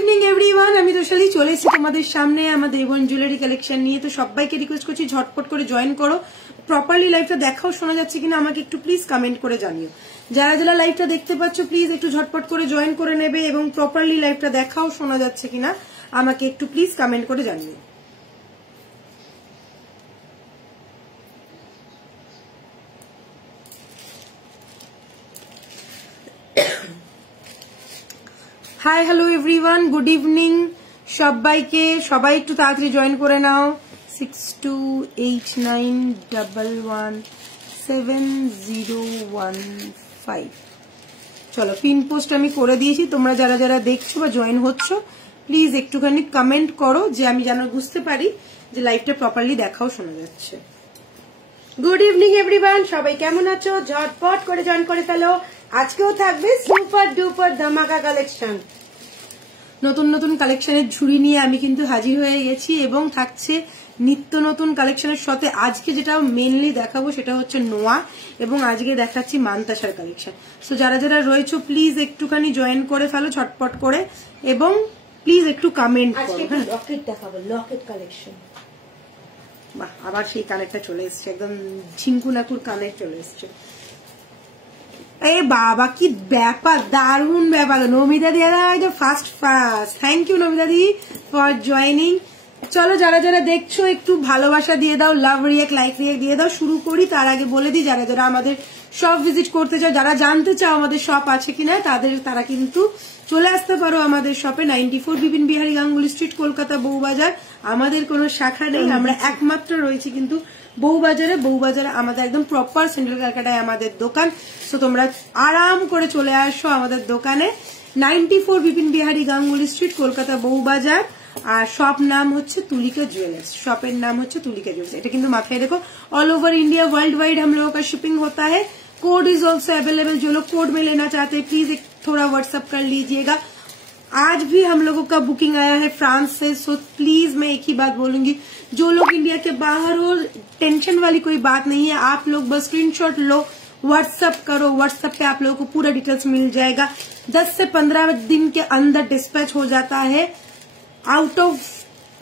Evening everyone, আমি তোশালি চলে এসেছি তোমাদের সামনে আমাদের এভন জুয়েলারি কালেকশন নিয়ে। তো সবাইকে রিকোয়েস্ট করছি ঝটপট করে জয়েন করো। প্রপারলি লাইভটা দেখাও, শোনা যাচ্ছে কিনা আমাকে একটু প্লিজ কমেন্ট করে জানিও। যারা যারা লাইভটা দেখতে পাচ্ছ প্লিজ একটু ঝটপট করে জয়েন করে নেবে এবং প্রপারলি লাইভটা দেখাও, শোনা যাচ্ছে কিনা আমাকে একটু প্লিজ কমেন্ট করে জানিও। Hi hello everyone, good evening সবাইকে। সবাই একটু তাড়াতাড়ি জয়েন করে নাও। 6289117015। চলো, পিন পোস্ট আমি করে দিয়েছি। তোমরা যারা যারা দেখছো বা জয়েন হচ্ছ প্লিজ একটুখানি কমেন্ট করো যে আমি যেন বুঝতে পারি যে লাইভটা প্রপারলি দেখাও, শোনা যাচ্ছে। গুড ইভিনিং এভরিওয়ান, সবাই কেমন আছো? ঝটপট করে জয়েন করে ফেলো। আজকেও থাকবে সুপার ডুপার ধামাকা কালেকশন। নতুন নতুন কালেকশনের ঝুড়ি নিয়ে আমি কিন্তু হাজির হয়ে গেছি এবং থাকছে নিত্য নতুন কালেকশনের সাথে। আজকে যেটা মেনলি দেখাবো সেটা হচ্ছে নোয়া এবং আজকে দেখাচ্ছি মানতাসার কালেকশন। সো যারা যারা রয়েছে প্লিজ একটুখানি জয়েন করে ফেলো ঝটপট করে এবং প্লিজ একটু কমেন্ট করো। হ্যাঁ, লকেট দেখাবো, লকেট কালেকশন। বাহ, আবার সেই কানেরটা চলে এসছে, একদম ঝিঙ্কুনাকুর কানের চলে এসছে। এ বাবা, কি ব্যাপার, দারুণ ব্যাপার। নমিতা দি একদম ফার্স্ট থ্যাংক ইউ নমিতা দি ফর জয়নিং। চলো, যারা যারা দেখছো একটু ভালোবাসা দিয়ে দাও, লাভ রিয়েক্ট, লাইক রিয়েক্ট দিয়ে দাও। শুরু করি তার আগে বলে দিই যারা যারা আমাদের শপ ভিজিট করতে চাও, যারা জানতে চাও আমাদের শপ আছে কিনা, তারা কিন্তু চলে আসতে পারো আমাদের শপে। 94 বিপিন বিহারী গাঙ্গুলি স্ট্রিট, কলকাতা বউবাজার। আমাদের কোনো শাখা নেই, আমরা একমাত্র রয়েছি কিন্তু বউবাজারে। বউবাজারে আমাদের একদম প্রপার সেন্ট্রাল ক্যালকাটায় আমাদের দোকান। সো তোমরা আরাম করে চলে আসো আমাদের দোকানে। 94 বিপিন বিহারী গাঙ্গুলি স্ট্রিট, কলকাতা বউবাজার। আর শপ নাম হচ্ছে तुलिका ज्वेलर्स। शॉपेर नाम হচ্ছে तुलिका ज्वेलर्स। এটা কিন্তু মাথায় রেখো, all over India world wide हम लोगों का शिपिंग होता है। Code is also available. जो लोग कोड में लेना चाहते हैं प्लीज एक थोड़ा व्हाट्सएप कर लीजिएगा। आज भी हम लोगों का बुकिंग आया है फ्रांस से। सो प्लीज मैं एक ही बात बोलूंगी, जो लोग इंडिया के बाहर हो, टेंशन वाली कोई बात नहीं है। आप लोग बस स्क्रीनशॉट लो, व्हाट्सएप करो। व्हाट्सएप पे आप लोगों को पूरा डिटेल्स मिल जाएगा। 10 से 15 दिन के अंदर डिस्पैच हो जाता है। आउट ऑफ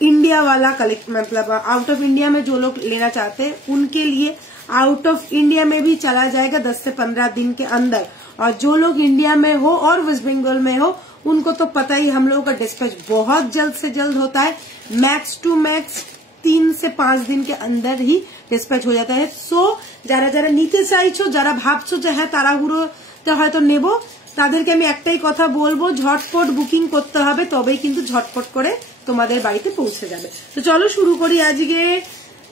इंडिया वाला कलेक्ट, मतलब आउट ऑफ इंडिया में जो लोग लेना चाहते हैं उनके लिए आउट ऑफ इंडिया में भी चला जाएगा 10 से 15 दिन के अंदर। और जो लोग इंडिया में हो और वेस्ट बंगाल में हो उनको तो पता ही, हम लोगों का डिस्पैच बहुत जल्द से जल्द होता है। मैक्स टू मैक्स 3 से 5 दिन के अंदर ही डिस्पैच हो जाता है। सो যারা যারা নিতে চাইছো, যারা ভাবছো যে হ্যাঁ তাড়াহুড়োতে হয়তো নেবো, তাদেরকে আমি একটাই কথা বলবো, ঝটপট বুকিং করতে হবে, তবেই কিন্তু ঝটপট করে তোমাদের বাড়িতে পৌঁছে যাবে। তো চলো শুরু করি আজকে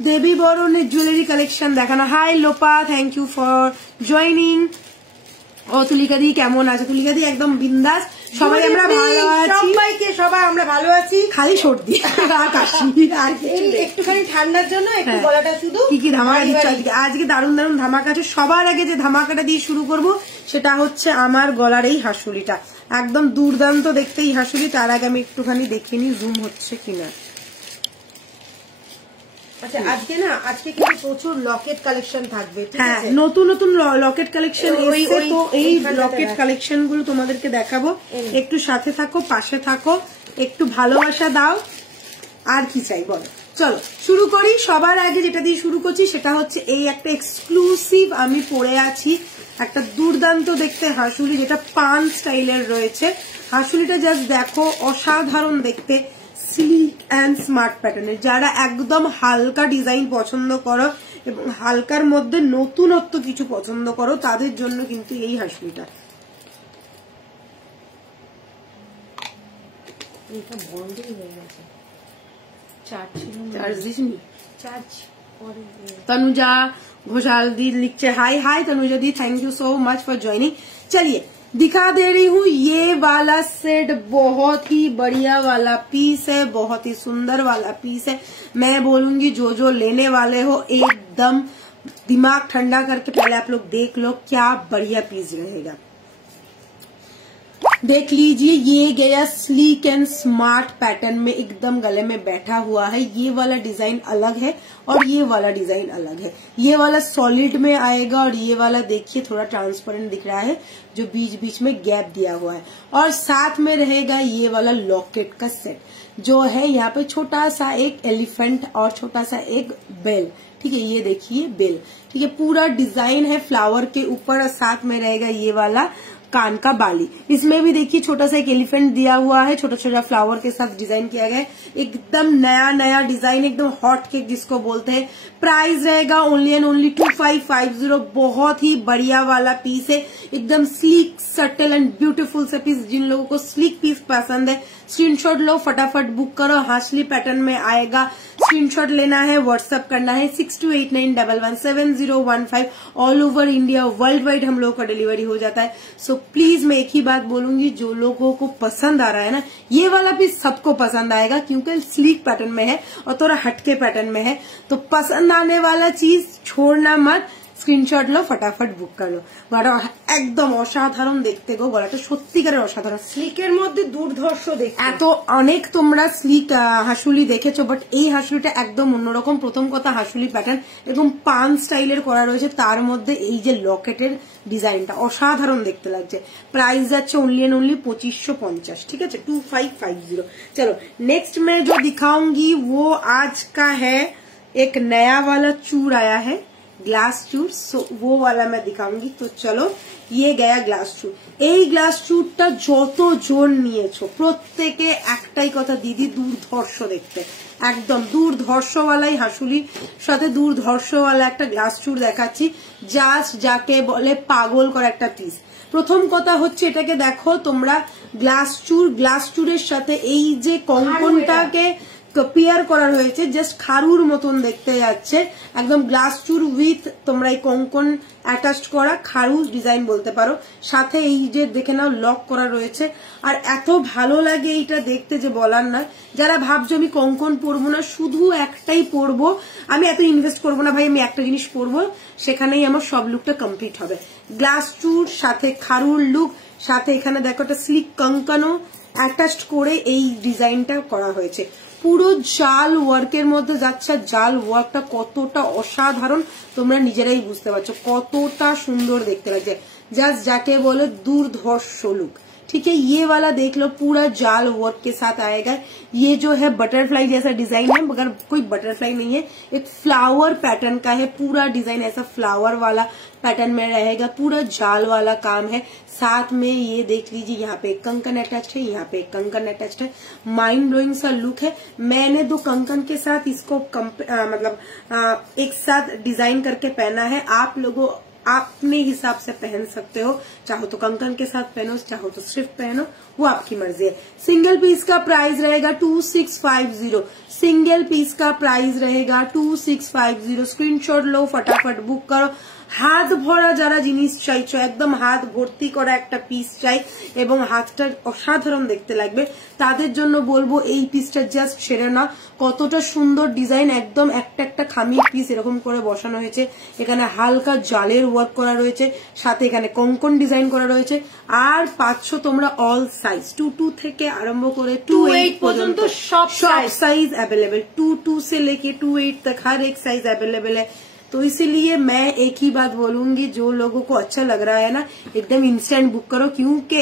দেবী বরণের জুয়েলারি কালেকশন দেখানো। Hi Lopa, thank you for joining. ও তুলিকা দি কেমন আছে? তুলিকা দি একদম বিন্দাস। সবাই আমরা ভালো আছি, সবাই আমরা ভালো আছি। খালি সর্দি আর কাশি আর একটুখানি ঠান্ডার জন্য একটু গলাটা শুধু। কি কি ধামাকা দিচ্ছে আজকে? আজকে দারুণ দারুণ ধামাকা আছে। সবার আগে যে ধামাকাটা দিয়ে শুরু করব সেটা হচ্ছে আমার গলার এই হাসুলিটা। একদম দুর্দান্ত দেখতে এই হাসুলি। তার আগে আমি একটুখানি দেখিনি জুম হচ্ছে কিনা। আচ্ছা, আজকে কিন্তু প্রচুর লকেট কালেকশন থাকবে। হ্যাঁ, নতুন নতুন লকেট কালেকশন এসেছে। তো এই লকেট কালেকশন গুলো তোমাদেরকে দেখাবো। একটু সাথে থাকো, পাশে থাকো, একটু ভালোবাসা দাও। আর কি চাই বলো? চলো শুরু করি। সবার আগে যেটা দিয়ে শুরু করছি সেটা হচ্ছে এই একটা এক্সক্লুসিভ আমি পরে আছি, একটা দুর্দান্ত দেখতে হাসুলি, যেটা পান স্টাইলের রয়েছে। হাসুলিটা জাস্ট দেখো, অসাধারণ দেখতে, সিল্ক অ্যান্ড স্মার্ট প্যাটার্নের। যারা একদম হালকা ডিজাইন পছন্দ করো এবং হালকার মধ্যে নতুনত্ব কিছু পছন্দ করো তাদের জন্য কিন্তু এই হাসুলিটা। तनुजा घोषाल दी लिखते हाय हाय तनुजा दी, thank you so much for joining. चलिए दिखा दे रही हूँ ये वाला सेट। बहुत ही बढ़िया वाला पीस है, बहुत ही सुंदर वाला पीस है। मैं बोलूंगी जो जो लेने वाले हो एकदम दिमाग ठंडा करके पहले आप लोग देख लो क्या बढ़िया पीस रहेगा। देख लीजिए, ये गया स्लीक एंड स्मार्ट पैटर्न में, एकदम गले में बैठा हुआ है। ये वाला डिजाइन अलग है और ये वाला डिजाइन अलग है। ये वाला सॉलिड में आएगा और ये वाला देखिए थोड़ा ट्रांसपेरेंट दिख रहा है, जो बीच बीच में गैप दिया हुआ है। और साथ में रहेगा ये वाला लॉकेट का सेट, जो है यहाँ पे छोटा सा एक एलिफेंट और छोटा सा एक बेल। ठीक है, ये देखिए बेल। ठीक है, पूरा डिजाइन है फ्लावर के ऊपर और साथ में रहेगा ये वाला कान का बाली। इसमें भी देखिए छोटा सा एक एलिफेंट दिया हुआ है, छोटा छोटा फ्लावर के साथ डिजाइन किया गया है। एकदम नया नया डिजाइन, एकदम हॉट केक जिसको बोलते हैं। प्राइस रहेगा ओनली एंड ओनली 2550। बहुत ही बढ़िया वाला पीस है, एकदम स्लीक सटल एंड ब्यूटीफुल सा पीस। जिन लोगों को स्लीक पीस पसंद है स्क्रीनशॉट लो, फटाफट बुक करो। हाशली पैटर्न में आएगा, स्क्रीनशॉट लेना है, व्हाट्सएप करना है 6289117015। All over India world wide हम लोगों का डिलीवरी हो जाता है। सो प्लीज मैं एक ही बात बोलूंगी, जो लोगों को पसंद आ रहा है ना, ये वाला पीस सबको पसंद आएगा क्योंकि स्लीक पैटर्न में है और थोड़ा हटके पैटर्न में है। तो पसंद आने वाला चीज छोड़ना मत, স্ক্রিনশট লো, ফটাফট বুক করো। গলাটা একদম অসাধারণ দেখতে গো, গলাটা সত্যিকারের অসাধারণ। স্লিকের মধ্যে দুর্ধর্ষ দেখতে। এত অনেক তোমরা স্লিক হাসুলি দেখেছো, বাট এই হাসুলিটা একদম অন্যরকম। প্রথম কথা, হাসুলি প্যাটার্ন একদম পান স্টাইলের করা রয়েছে, তার মধ্যে এই যে লকেটের ডিজাইনটা অসাধারণ দেখতে লাগছে। প্রাইস যাচ্ছে ओनली एंड ओनली 2550। ठीक है, 2550। चलो नेक्स्ट मैं जो दिखाऊंगी वो आज का है, एक नया वाला चूर आया है, গ্লাস চুর। সো वो वाला मैं दिखाऊंगी। तो चलो ये गया গ্লাস চুর। এই গ্লাস চুরটা যত জন নিয়েছো প্রত্যেকে একটাই কথা, দিদি দুর্ধর্ষ দেখতে, একদম দুর্ধর্ষওয়ালাই হাসুলির সাথে দুর্ধর্ষওয়ালা একটা গ্লাস চুর দেখাচ্ছি। জাস্ট যাকে বলে পাগল করা একটা পিস। প্রথম কথা হচ্ছে এটাকে দেখো তোমরা, গ্লাস চুরের সাথে এই যে কঙ্কনটাকে পেয়ার করা হয়েছে, জাস্ট খারুর মতন দেখতে যাচ্ছে। একদম গ্লাস চুর উইথ তোমরা এই কঙ্কন অ্যাটাচড করা খারু ডিজাইন বলতে পারো, সাথে এই যে দেখে নাও লক করা রয়েছে। আর এত ভালো লাগে এইটা দেখতে যে বলার না। যারা ভাবছো আমি কঙ্কন পরবো না, শুধু একটাই পরবো, আমি এত ইনভেস্ট করবো না ভাই, আমি একটা জিনিস পরবো, সেখানেই আমার সব লুকটা কমপ্লিট হবে। গ্লাস চুর সাথে খারুর লুক, সাথে এখানে দেখো একটা স্লিক কঙ্কনও অ্যাটাচড করে এই ডিজাইনটা করা হয়েছে। পুরো জাল ওয়ার্কের মধ্যে যাচ্ছে। জাল ওয়ার্কটা কতটা অসাধারণ তোমরা নিজেরাই বুঝতে পারছো, কতটা সুন্দর দেখতে লাগছে। জাস্ট যাকে বলে दुर्धर्ष लुक। ठीक है, ये वाला देख लो, पूरा जाल वर्क के साथ आएगा। ये जो है बटरफ्लाई जैसा डिजाइन है, मगर कोई बटरफ्लाई नहीं है, एक फ्लावर पैटर्न का है। पूरा डिजाइन ऐसा फ्लावर वाला पैटर्न में रहेगा, पूरा जाल वाला काम है। साथ में ये देख लीजिए, यहाँ पे एक कंकन अटैच्ड है, यहाँ पे एक कंकन अटैच्ड है। माइंड ब्लोइंग सा लुक है। मैंने 2 कंकन के साथ इसको एक साथ डिजाइन करके पहना है। आप लोगों अपने हिसाब से पहन सकते हो, चाहो तो कंकन के साथ पहनो, चाहो तो सिर्फ पहनो, वो आपकी मर्जी है। सिंगल पीस का प्राइस रहेगा 2650। सिंगल पीस का प्राइस रहेगा 2650। स्क्रीनशॉट लो, फटाफट बुक करो। হাত ভরা যারা জিনিস চাইছো, একদম হাত ভর্তি করা একটা পিস চাই এবং হাতটা অসাধারণ দেখতে লাগবে, তাদের জন্য বলবো এই পিসটা জাস্ট ছেড়ে না। কতটা সুন্দর ডিজাইন, একদম একটা একটা খামির পিস এরকম করে বসানো হয়েছে। এখানে হালকা জালের ওয়ার্ক করা রয়েছে, সাথে এখানে কঙ্কন ডিজাইন করা রয়েছে। আর পাচ্ছ তোমরা অল সাইজ, 22 থেকে আরম্ভ করে 28 পর্যন্ত সব साइज अवेलेबल। 22 से लेके 28 तक हर एक साइज अवेलेबल है। तो इसीलिए मैं एक ही बात बोलूंगी, जो लोगों को अच्छा लग रहा है ना, एकदम इंस्टेंट बुक करो, क्योंकि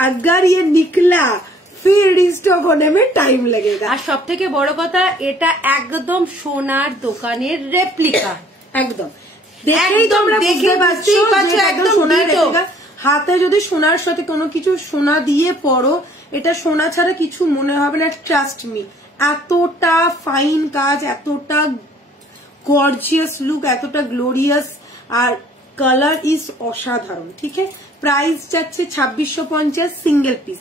अगर ये निकला फिर रिस्टॉक होने में टाइम लगेगा। আর সব থেকে বড় কথা, এটা একদম সোনার দোকানের রেপ্লিকা। একদম দেখেই তোমরা বুঝতে পারছো একদম সোনার রেপ্লিকা। হাতে যদি সোনার সাথে কোনো কিছু সোনা দিয়ে পরো, এটা সোনা ছাড়া কিছু মনে হবে না। ট্রাস্ট মি, এতটা ফাইন কাজ, এতটা গর্জিয়াস লুক, এতটা গ্লোরিয়াস, আর কালার ইজ অসাধারণ। ঠিক আছে, প্রাইস যাচ্ছে 2650 সিঙ্গেল পিস।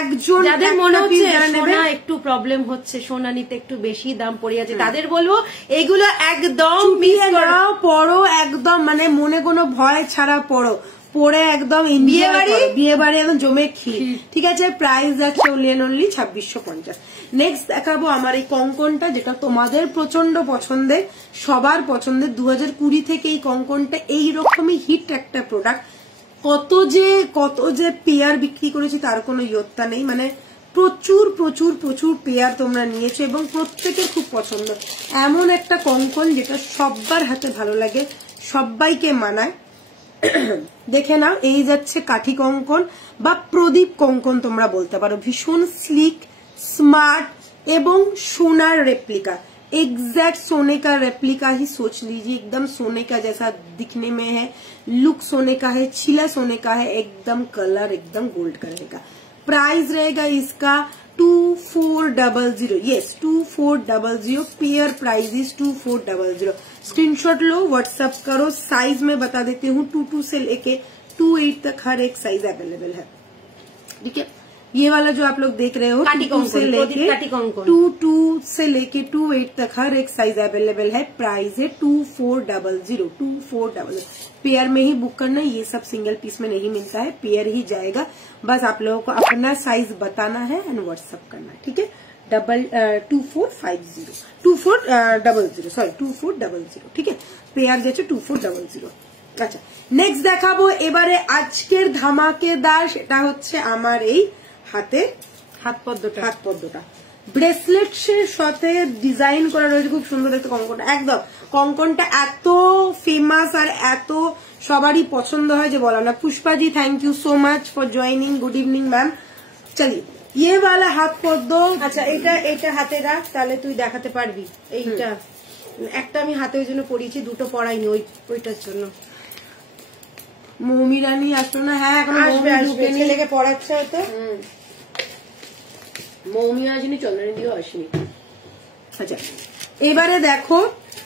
একজন যাদের মনে হচ্ছে সোনা একটু প্রবলেম হচ্ছে, সোনা নিতে একটু বেশি দাম পড়ে যাচ্ছে, তাদের বলবো এগুলো একদম মিস করাও, পড়ো একদম, মানে মনে কোনো ভয় ছাড়া পড়ো, পরে একদম বিয়ে বাড়ি একদম জমে ক্ষীর। ঠিক আছে, প্রাইস যাচ্ছে ओनली एंड ओनली 2650। নেক্সট দেখাবো আমার এই কঙ্কনটা, যেটা তোমাদের প্রচন্ড পছন্দের, সবার পছন্দের। 2020 থেকে এই কঙ্কনটা এইরকমই হিট একটা প্রোডাক্ট, কত যে পেয়ার বিক্রি করেছি তার কোনো ইয়ত্তা নেই, মানে প্রচুর প্রচুর প্রচুর পেয়ার তোমরা নিয়েছো এবং প্রত্যেকের খুব পছন্দ। এমন একটা কঙ্কন যেটা সবার হাতে ভালো লাগে, সবাইকে মানায়। দেখে নাও, এই যাচ্ছে কাঠি কঙ্কন বা প্রদীপ কঙ্কন তোমরা বলতে পারো। ভীষণ স্লিক, स्मार्ट एवं सोनार रेप्लिका, एग्जैक्ट सोने का रेप्लिका ही सोच लीजिए। एकदम सोने का जैसा दिखने में है, लुक सोने का है, छिला सोने का है, एकदम कलर एकदम गोल्ड का रहेगा। प्राइस रहेगा इसका 2400, yes 2400। Pair price is 2400। Screenshot लो, व्हाट्सएप करो। साइज में बता देती हूँ, 22 से लेके 28 तक हर एक साइज अवेलेबल है। ठीक है, ये वाला जो आप लोग देख रहे हो 22 से लेके 22 से लेके 28 तक हर एक साइज अवेलेबल है। प्राइस है 2400। पेयर में ही बुक करना, ये सब सिंगल पीस में नहीं मिलता है, पेयर ही जाएगा। बस आप लोगों को अपना साइज बताना है एंड व्हाट्सएप करना है। ठीक है, 2400। ঠিক আছে, পেয়ার গেছে 2400। আচ্ছা, নেক্সট দেখাবো এবারে আজকের ধামাকেদার, সেটা হচ্ছে আমার এই হাত পদ্মটা ব্রেসলেটের সাথে ডিজাইন করা রয়েছে। খুব সুন্দর একটা কঙ্কন, একদম কঙ্কনটা এত ফেমাস আর এত সবারই পছন্দ হয় যে বলা না। Pushpaji, thank you so much for joining, good evening ma'am. চলিয়ে ये वाला हाथ পদ্ম। আচ্ছা, এটা হাতে রাখ, তাহলে তুই দেখাতে পারবি। এইটা একটা আমি হাতে ওই জন্য পরিয়েছি, দুটো পরাইনি ওইটার জন্য। মৌমি রানী আসলো না? হ্যাঁ, এখন আসবে, ছেলেকে পড়াচ্ছে হয়তো। মৌমি আসেনি, চন্দ্রনীদিও আসেনি। আচ্ছা, এবারে দেখো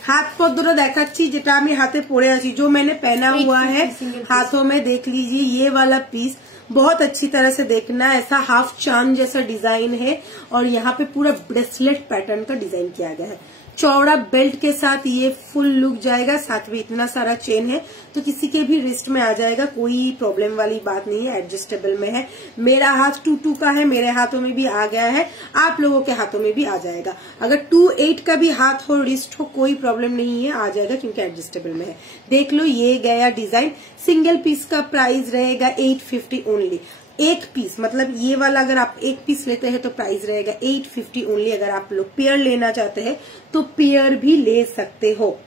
हाथ पद्मটা দেখাচ্ছি, যেটা আমি হাতে পরে আছি, जो मैंने पहना हुआ है हाथों में। देख लीजिए ये वाला पीस बहुत अच्छी तरह से देखना, ऐसा हाफ चांद जैसा डिजाइन है और यहाँ पे पूरा ब्रेसलेट पैटर्न का डिजाइन किया गया है। चौड़ा बेल्ट के साथ ये फुल लुक जाएगा, साथ में इतना सारा चेन है तो किसी के भी रिस्ट में आ जाएगा, कोई प्रॉब्लम वाली बात नहीं है, एडजस्टेबल में है। मेरा हाथ 22 का है, मेरे हाथों में भी आ गया है, आप लोगों के हाथों में भी आ जाएगा। अगर 28 का भी हाथ हो, रिस्ट हो, कोई प्रॉब्लम नहीं है, आ जाएगा क्योंकि एडजस्टेबल में है। देख लो, ये गया डिजाइन। सिंगल पीस का प्राइस रहेगा 850 ओनली। एक पीस मतलब ये वाला अगर आप एक पीस लेते हैं तो प्राइस रहेगा 850 ओनली। अगर आप लोग पेयर लेना चाहते हैं तो पेयर भी ले सकते हो।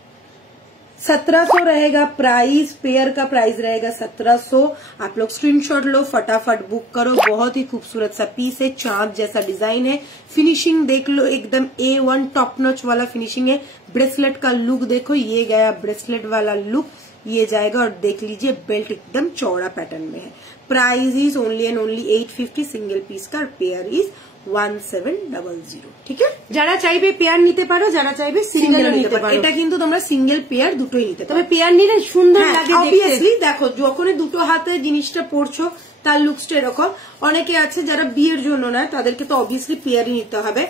1700 रहेगा प्राइस, पेयर का प्राइस रहेगा 1700। आप लोग स्क्रीनशॉट लो, फटाफट बुक करो। बहुत ही खूबसूरत सा पीस है, चांद जैसा डिजाइन है। फिनिशिंग देख लो, एकदम A1 टॉप नॉच वाला फिनिशिंग है। ब्रेसलेट का लुक देखो, ये गया ब्रेसलेट वाला लुक, ये जाएगा। और देख लीजिए बेल्ट एकदम चौड़ा पैटर्न में है। Price is only and only 850 single piece का, पेयर इज 1700। ঠিক আছে, যারা চাইবে পেয়ার নিতে পারো, যারা চাইবে সিঙ্গেল নিতে পারো। এটা কিন্তু তোমরা সিঙ্গেল পেয়ার দুটোই নিতে পারো, তবে পেয়ার নিলে সুন্দর লাগে অবভিয়াসলি। দেখো, যখন দুটো হাতে জিনিসটা পড়ছো তার লুকসটা এরকম। অনেকে আছে যারা বিয়ের জন্য না, তাদেরকে তো অবভিয়াসলি পেয়ারই নিতে হবে।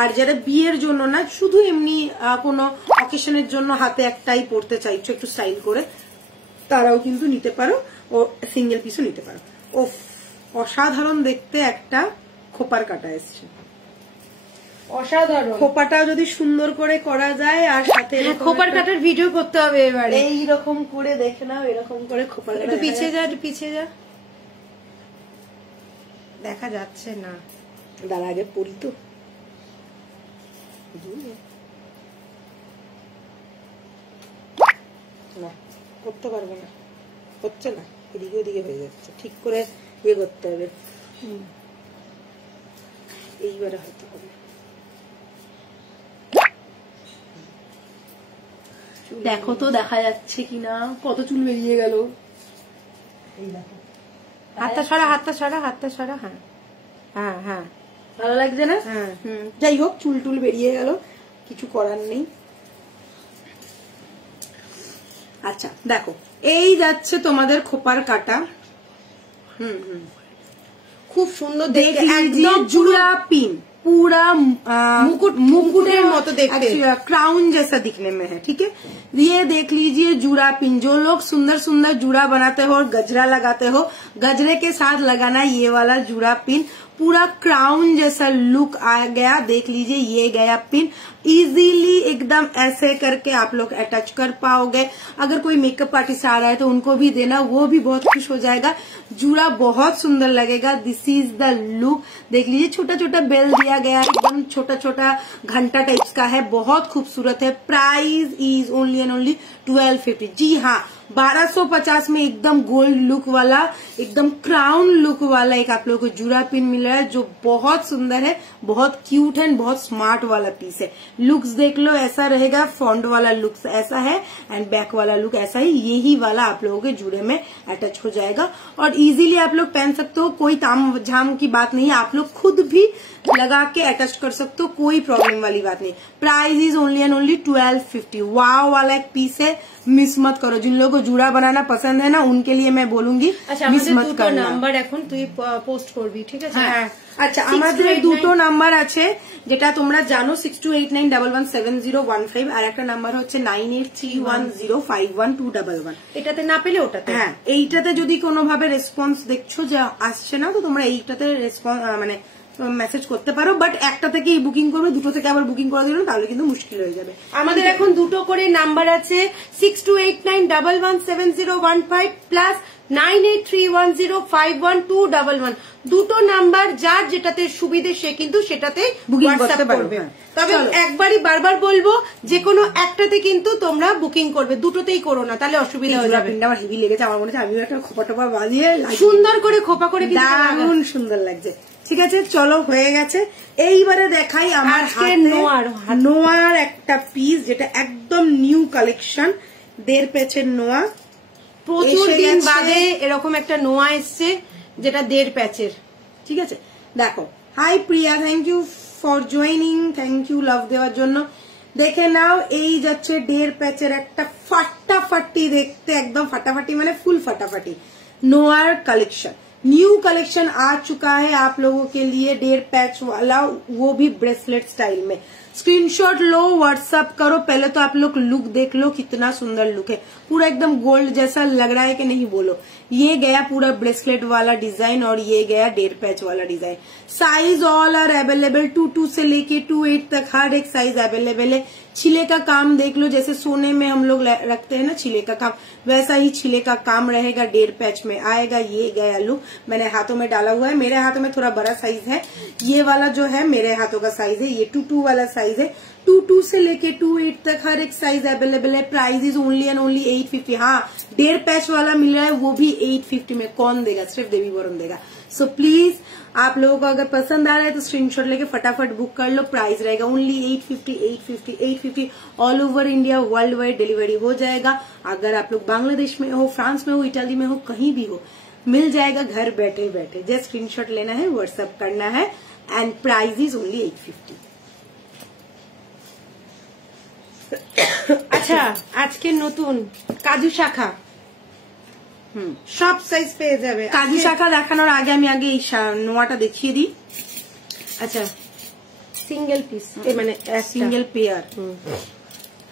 আর যারা বিয়ের জন্য না, শুধু এমনি কোনো অকেশনের জন্য হাতে একটাই পড়তে চাইছো একটু স্টাইল করে, তারাও কিন্তু নিতে পারো, ও সিঙ্গেল পিসও নিতে পারো। ও অসাধারণ দেখতে একটা খোপার কাটা এসছে, অসাধারণ। খোপাটা যদি সুন্দর করে করা যায় আর সাথে খোপার কাটার ভিডিও করতে হবে এবারে। এইরকম করে দেখে নাও, এরকম করে খোপার কাটা। একটু পিছিয়ে যা, একটু পিছিয়ে যা, দেখা যাচ্ছে না। দাঁড়া, আগে পড়ি তো। না, করতে পারবো না, হচ্ছে না, এদিকে ওদিকে হয়ে যাচ্ছে। ঠিক করে ইয়ে করতে হবে, এইবারে হতে হবে। দেখো তো দেখা যাচ্ছে কিনা, কত চুল বেরিয়ে গেল। হাতটা সরা, হাতটা সরা, হাতটা সরা। হ্যাঁ হ্যাঁ হ্যাঁ, ভালো লাগছে না? হ্যাঁ, যাই হোক, চুল টুল বেরিয়ে গেল, কিছু করার নেই। আচ্ছা দেখো, এই যাচ্ছে তোমাদের খোপার কাটা। খুব সুন্দর দেখতে, একদম জুড়া পিন, पूरा मुकुटेर मतो देखते, क्राउन जैसा दिखने में है। ठीक है, ये देख लीजिए जूड़ा पिन। जो लोग सुंदर सुंदर जूड़ा बनाते हो और गजरा लगाते हो, गजरे के साथ लगाना ये वाला जूड़ा पिन। पूरा क्राउन जैसा लुक आ गया। देख लीजिए ये गया पिन, इजीली एकदम ऐसे करके आप लोग अटैच कर पाओगे। अगर कोई मेकअप आर्टिस्ट आ रहा है तो उनको भी देना, वो भी बहुत खुश हो जाएगा। जूड़ा बहुत सुंदर लगेगा। This is the look. देख लीजिए छोटा छोटा बेल दिया गया है, एकदम छोटा छोटा घंटा टाइप्स का है, बहुत खूबसूरत है। Price is only and only 1250। जी हाँ, 1250 में एकदम गोल्ड लुक वाला, एकदम क्राउन लुक वाला एक आप लोगों को जूड़ा पिन मिल रहा है, जो बहुत सुंदर है, बहुत क्यूट है, बहुत स्मार्ट वाला पीस है। लुक्स देख लो, ऐसा रहेगा। फ्रंट वाला लुक्स ऐसा है एंड बैक वाला लुक ऐसा ही। यही वाला आप लोगों के जूड़े में अटैच हो जाएगा और इजीली आप लोग पहन सकते हो। कोई ताम झाम की बात नहीं है, आप लोग खुद भी लगा के अटैच कर सकते हो, कोई प्रॉब्लम वाली बात नहीं। Price is only and only 1250। वाव वाला एक पीस है, मिस मत करो। जिन लोगों को जूड़ा बनाना पसंद है ना, उनके लिए मैं बोलूंगी मिस मत करना। নাম্বার এখন তুই পোস্ট করবি, ঠিক আছে? হ্যাঁ, আচ্ছা আমাদের দুটো নাম্বার আছে, যেটা তোমরা জানো 6289117015, আর একটা নাম্বার হচ্ছে 9831051211। এটাতে না পেলে ওটাতে। হ্যাঁ, এইটাতে যদি কোনোভাবে রেসপন্স দেখছো যে আসছে না, তো তোমরা এইটাতে রেসপন্স মানে মেসেজ করতে পারো। বাট একটা থেকেই বুকিং করবে, দুটো থেকে আবার বুকিং করে দিল তাহলে কিন্তু মুশকিল হয়ে যাবে। আমাদের এখন দুটো করে নাম্বার আছে, 6289117015 প্লাস 9831051211। দুটো নাম্বার যার যেটাতে সুবিধে সে কিন্তু সেটাতে বুকিং করতে হোয়াটসঅ্যাপ পারবে। করবে। তবে একবারই বারবার বলবো, যে কোনো একটাতে কিন্তু তোমরা বুকিং করবে, দুটোতেই করো না, তাহলে অসুবিধা হয়ে যাবে। পিনটা আমার হেভি লেগেছে, আমার মনে হচ্ছে আমিও একটা খোপা টোপা বাজিয়ে সুন্দর করে খোপা করে দারুণ সুন্দর লাগছে। ঠিক আছে, চলো হয়ে গেছে। এইবারে দেখাই আমার হাতে নোয়ার একটা পিস, যেটা একদম নিউ কালেকশন, 1.5 প্যাচের নোয়া। প্রচুর দিন বাদে এরকম একটা নোয়া এসছে, যেটা 1.5 প্যাচের। ঠিক আছে, দেখো। Hi Priya, thank you for joining, thank you love দেওয়ার জন্য। দেখে নাও, এই যাচ্ছে 1.5 প্যাচের একটা ফাটাফাটি, দেখতে একদম ফাটাফাটি মানে ফুল फाटाफाटी नोआर कलेक्शन। न्यू कलेक्शन आ चुका है आप लोगों के लिए, 1.5 पैच वाला, वो भी ब्रेसलेट स्टाइल में। स्क्रीनशॉट लो, व्हाट्सएप करो। पहले तो आप लोग लुक देख लो, कितना सुंदर लुक है, पूरा एकदम गोल्ड जैसा लग रहा है कि नहीं बोलो। ये गया पूरा ब्रेसलेट वाला डिजाइन और ये गया 1.5 पैच वाला design. Size all are available, 22 से लेके 28 तक हर एक साइज अवेलेबल है। छिले का काम देख लो, जैसे सोने में हम लोग रखते हैं ना छिले का काम, वैसा ही छिले का काम रहेगा, 1.5 पैच में आएगा। ये गया लुक, मैंने हाथों में डाला हुआ है, मेरे हाथों में थोड़ा बड़ा साइज है। ये वाला जो है मेरे हाथों का साइज है, ये 22 वाला साइज है। 22 से लेके 28 तक हर एक साइज अवेलेबल है। Price is only and only 850। हाँ, 1.5 पैच वाला मिल रहा है, वो भी 850 में। कौन देगा? सिर्फ देवी वरुण देगा। सो प्लीज आप लोगों को अगर पसंद आ रहा है तो स्क्रीनशॉट लेके फटाफट बुक कर लो। प्राइस रहेगा only 850, 850, 850। All over India world wide delivery हो जाएगा। अगर आप लोग बांग्लादेश में हो, फ्रांस में हो, इटाली में हो, कहीं भी हो, मिल जाएगा घर बैठे बैठे। जस्ट स्क्रीनशॉट लेना है, व्हाट्सएप करना है एंड प्राइस इज ओनली 850। আচ্ছা, আজকে নতুন কাজু শাখা সব সাইজ পেয়ে যাবে। কাজু শাখা দেখানোর আগে আমি আগে এই নোয়াটা দেখিয়ে দিই। আচ্ছা, সিঙ্গেল পিস মানে সিঙ্গেল পেয়ার।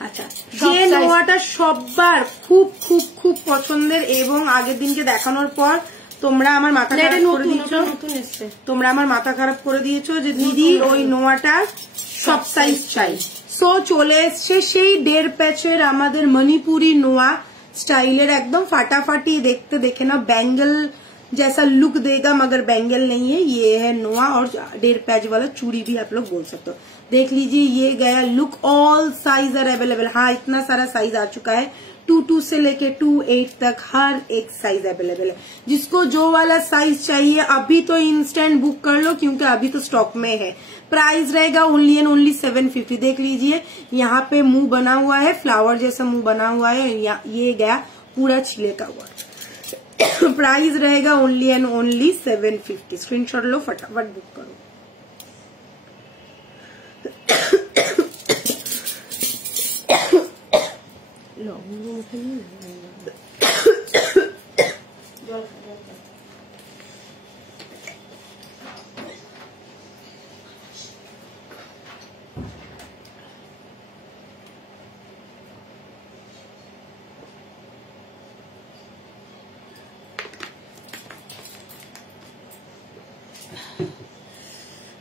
আচ্ছা, যে নোয়াটা সবার খুব খুব খুব পছন্দের এবং আগের দিনকে দেখানোর পর তোমরা আমার মাথা খারাপ করে দিয়েছো, তোমরা আমার মাথা খারাপ করে দিয়েছো যে দিদি ওই নোয়াটা সব সাইজ চাই। সো চলে এসছে সেই 1.5 पैचेर আমাদের मणिपुरी নোয়া स्टाइलर, एकदम फाटाफाटी। देखते देखे ना, बैंगल जैसा लुक देगा मगर बैंगल नहीं है। ये है नोआ और 1.5 पैच वाला चूड़ी भी आप लोग बोल सकते हो। देख लीजिए, ये गया look. All size are available. हाँ, इतना सारा साइज आ चुका है, 22 से लेके 28 तक हर एक साइज अवेलेबल है। जिसको जो वाला साइज चाहिए अभी तो इंस्टेंट बुक कर लो, क्योंकि अभी तो स्टॉक में है। प्राइस रहेगा ओनली एंड ओनली 750। देख लीजिए, यहाँ पे मुंह बना हुआ है, फ्लावर जैसा मुंह बना हुआ है। ये गया पूरा छिले का हुआ। प्राइस रहेगा ओनली एंड ओनली 750। स्क्रीनशॉट लो, फटाफट बुक करो।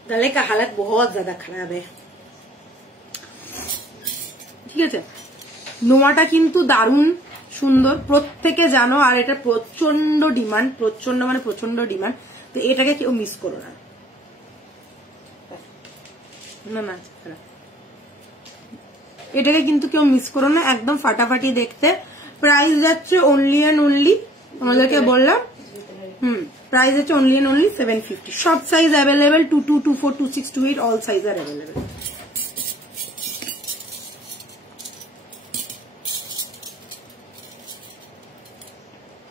गले का हालत बहुत ज्यादा खराब है। ঠিক আছে, নোয়াটা কিন্তু দারুণ সুন্দর, প্রত্যেকে জানো, আর এটা প্রচন্ড ডিমান্ড, প্রচন্ড মানে প্রচন্ড ডিমান্ড, তো এটাকে কেউ মিস করো না। না না এটাকে কিন্তু কেউ মিস করো না, একদম ফাটাফাটি দেখতে। প্রাইস যাচ্ছে অনলি অ্যান্ড অনলি, আমাদেরকে বললাম, প্রাইস যাচ্ছে অনলি অ্যান্ড অনলি 750। সব সাইজ অ্যাভেলেবেল, 22, 24, 26, 28 অল সাইজ আর অ্যাভেলেবেল।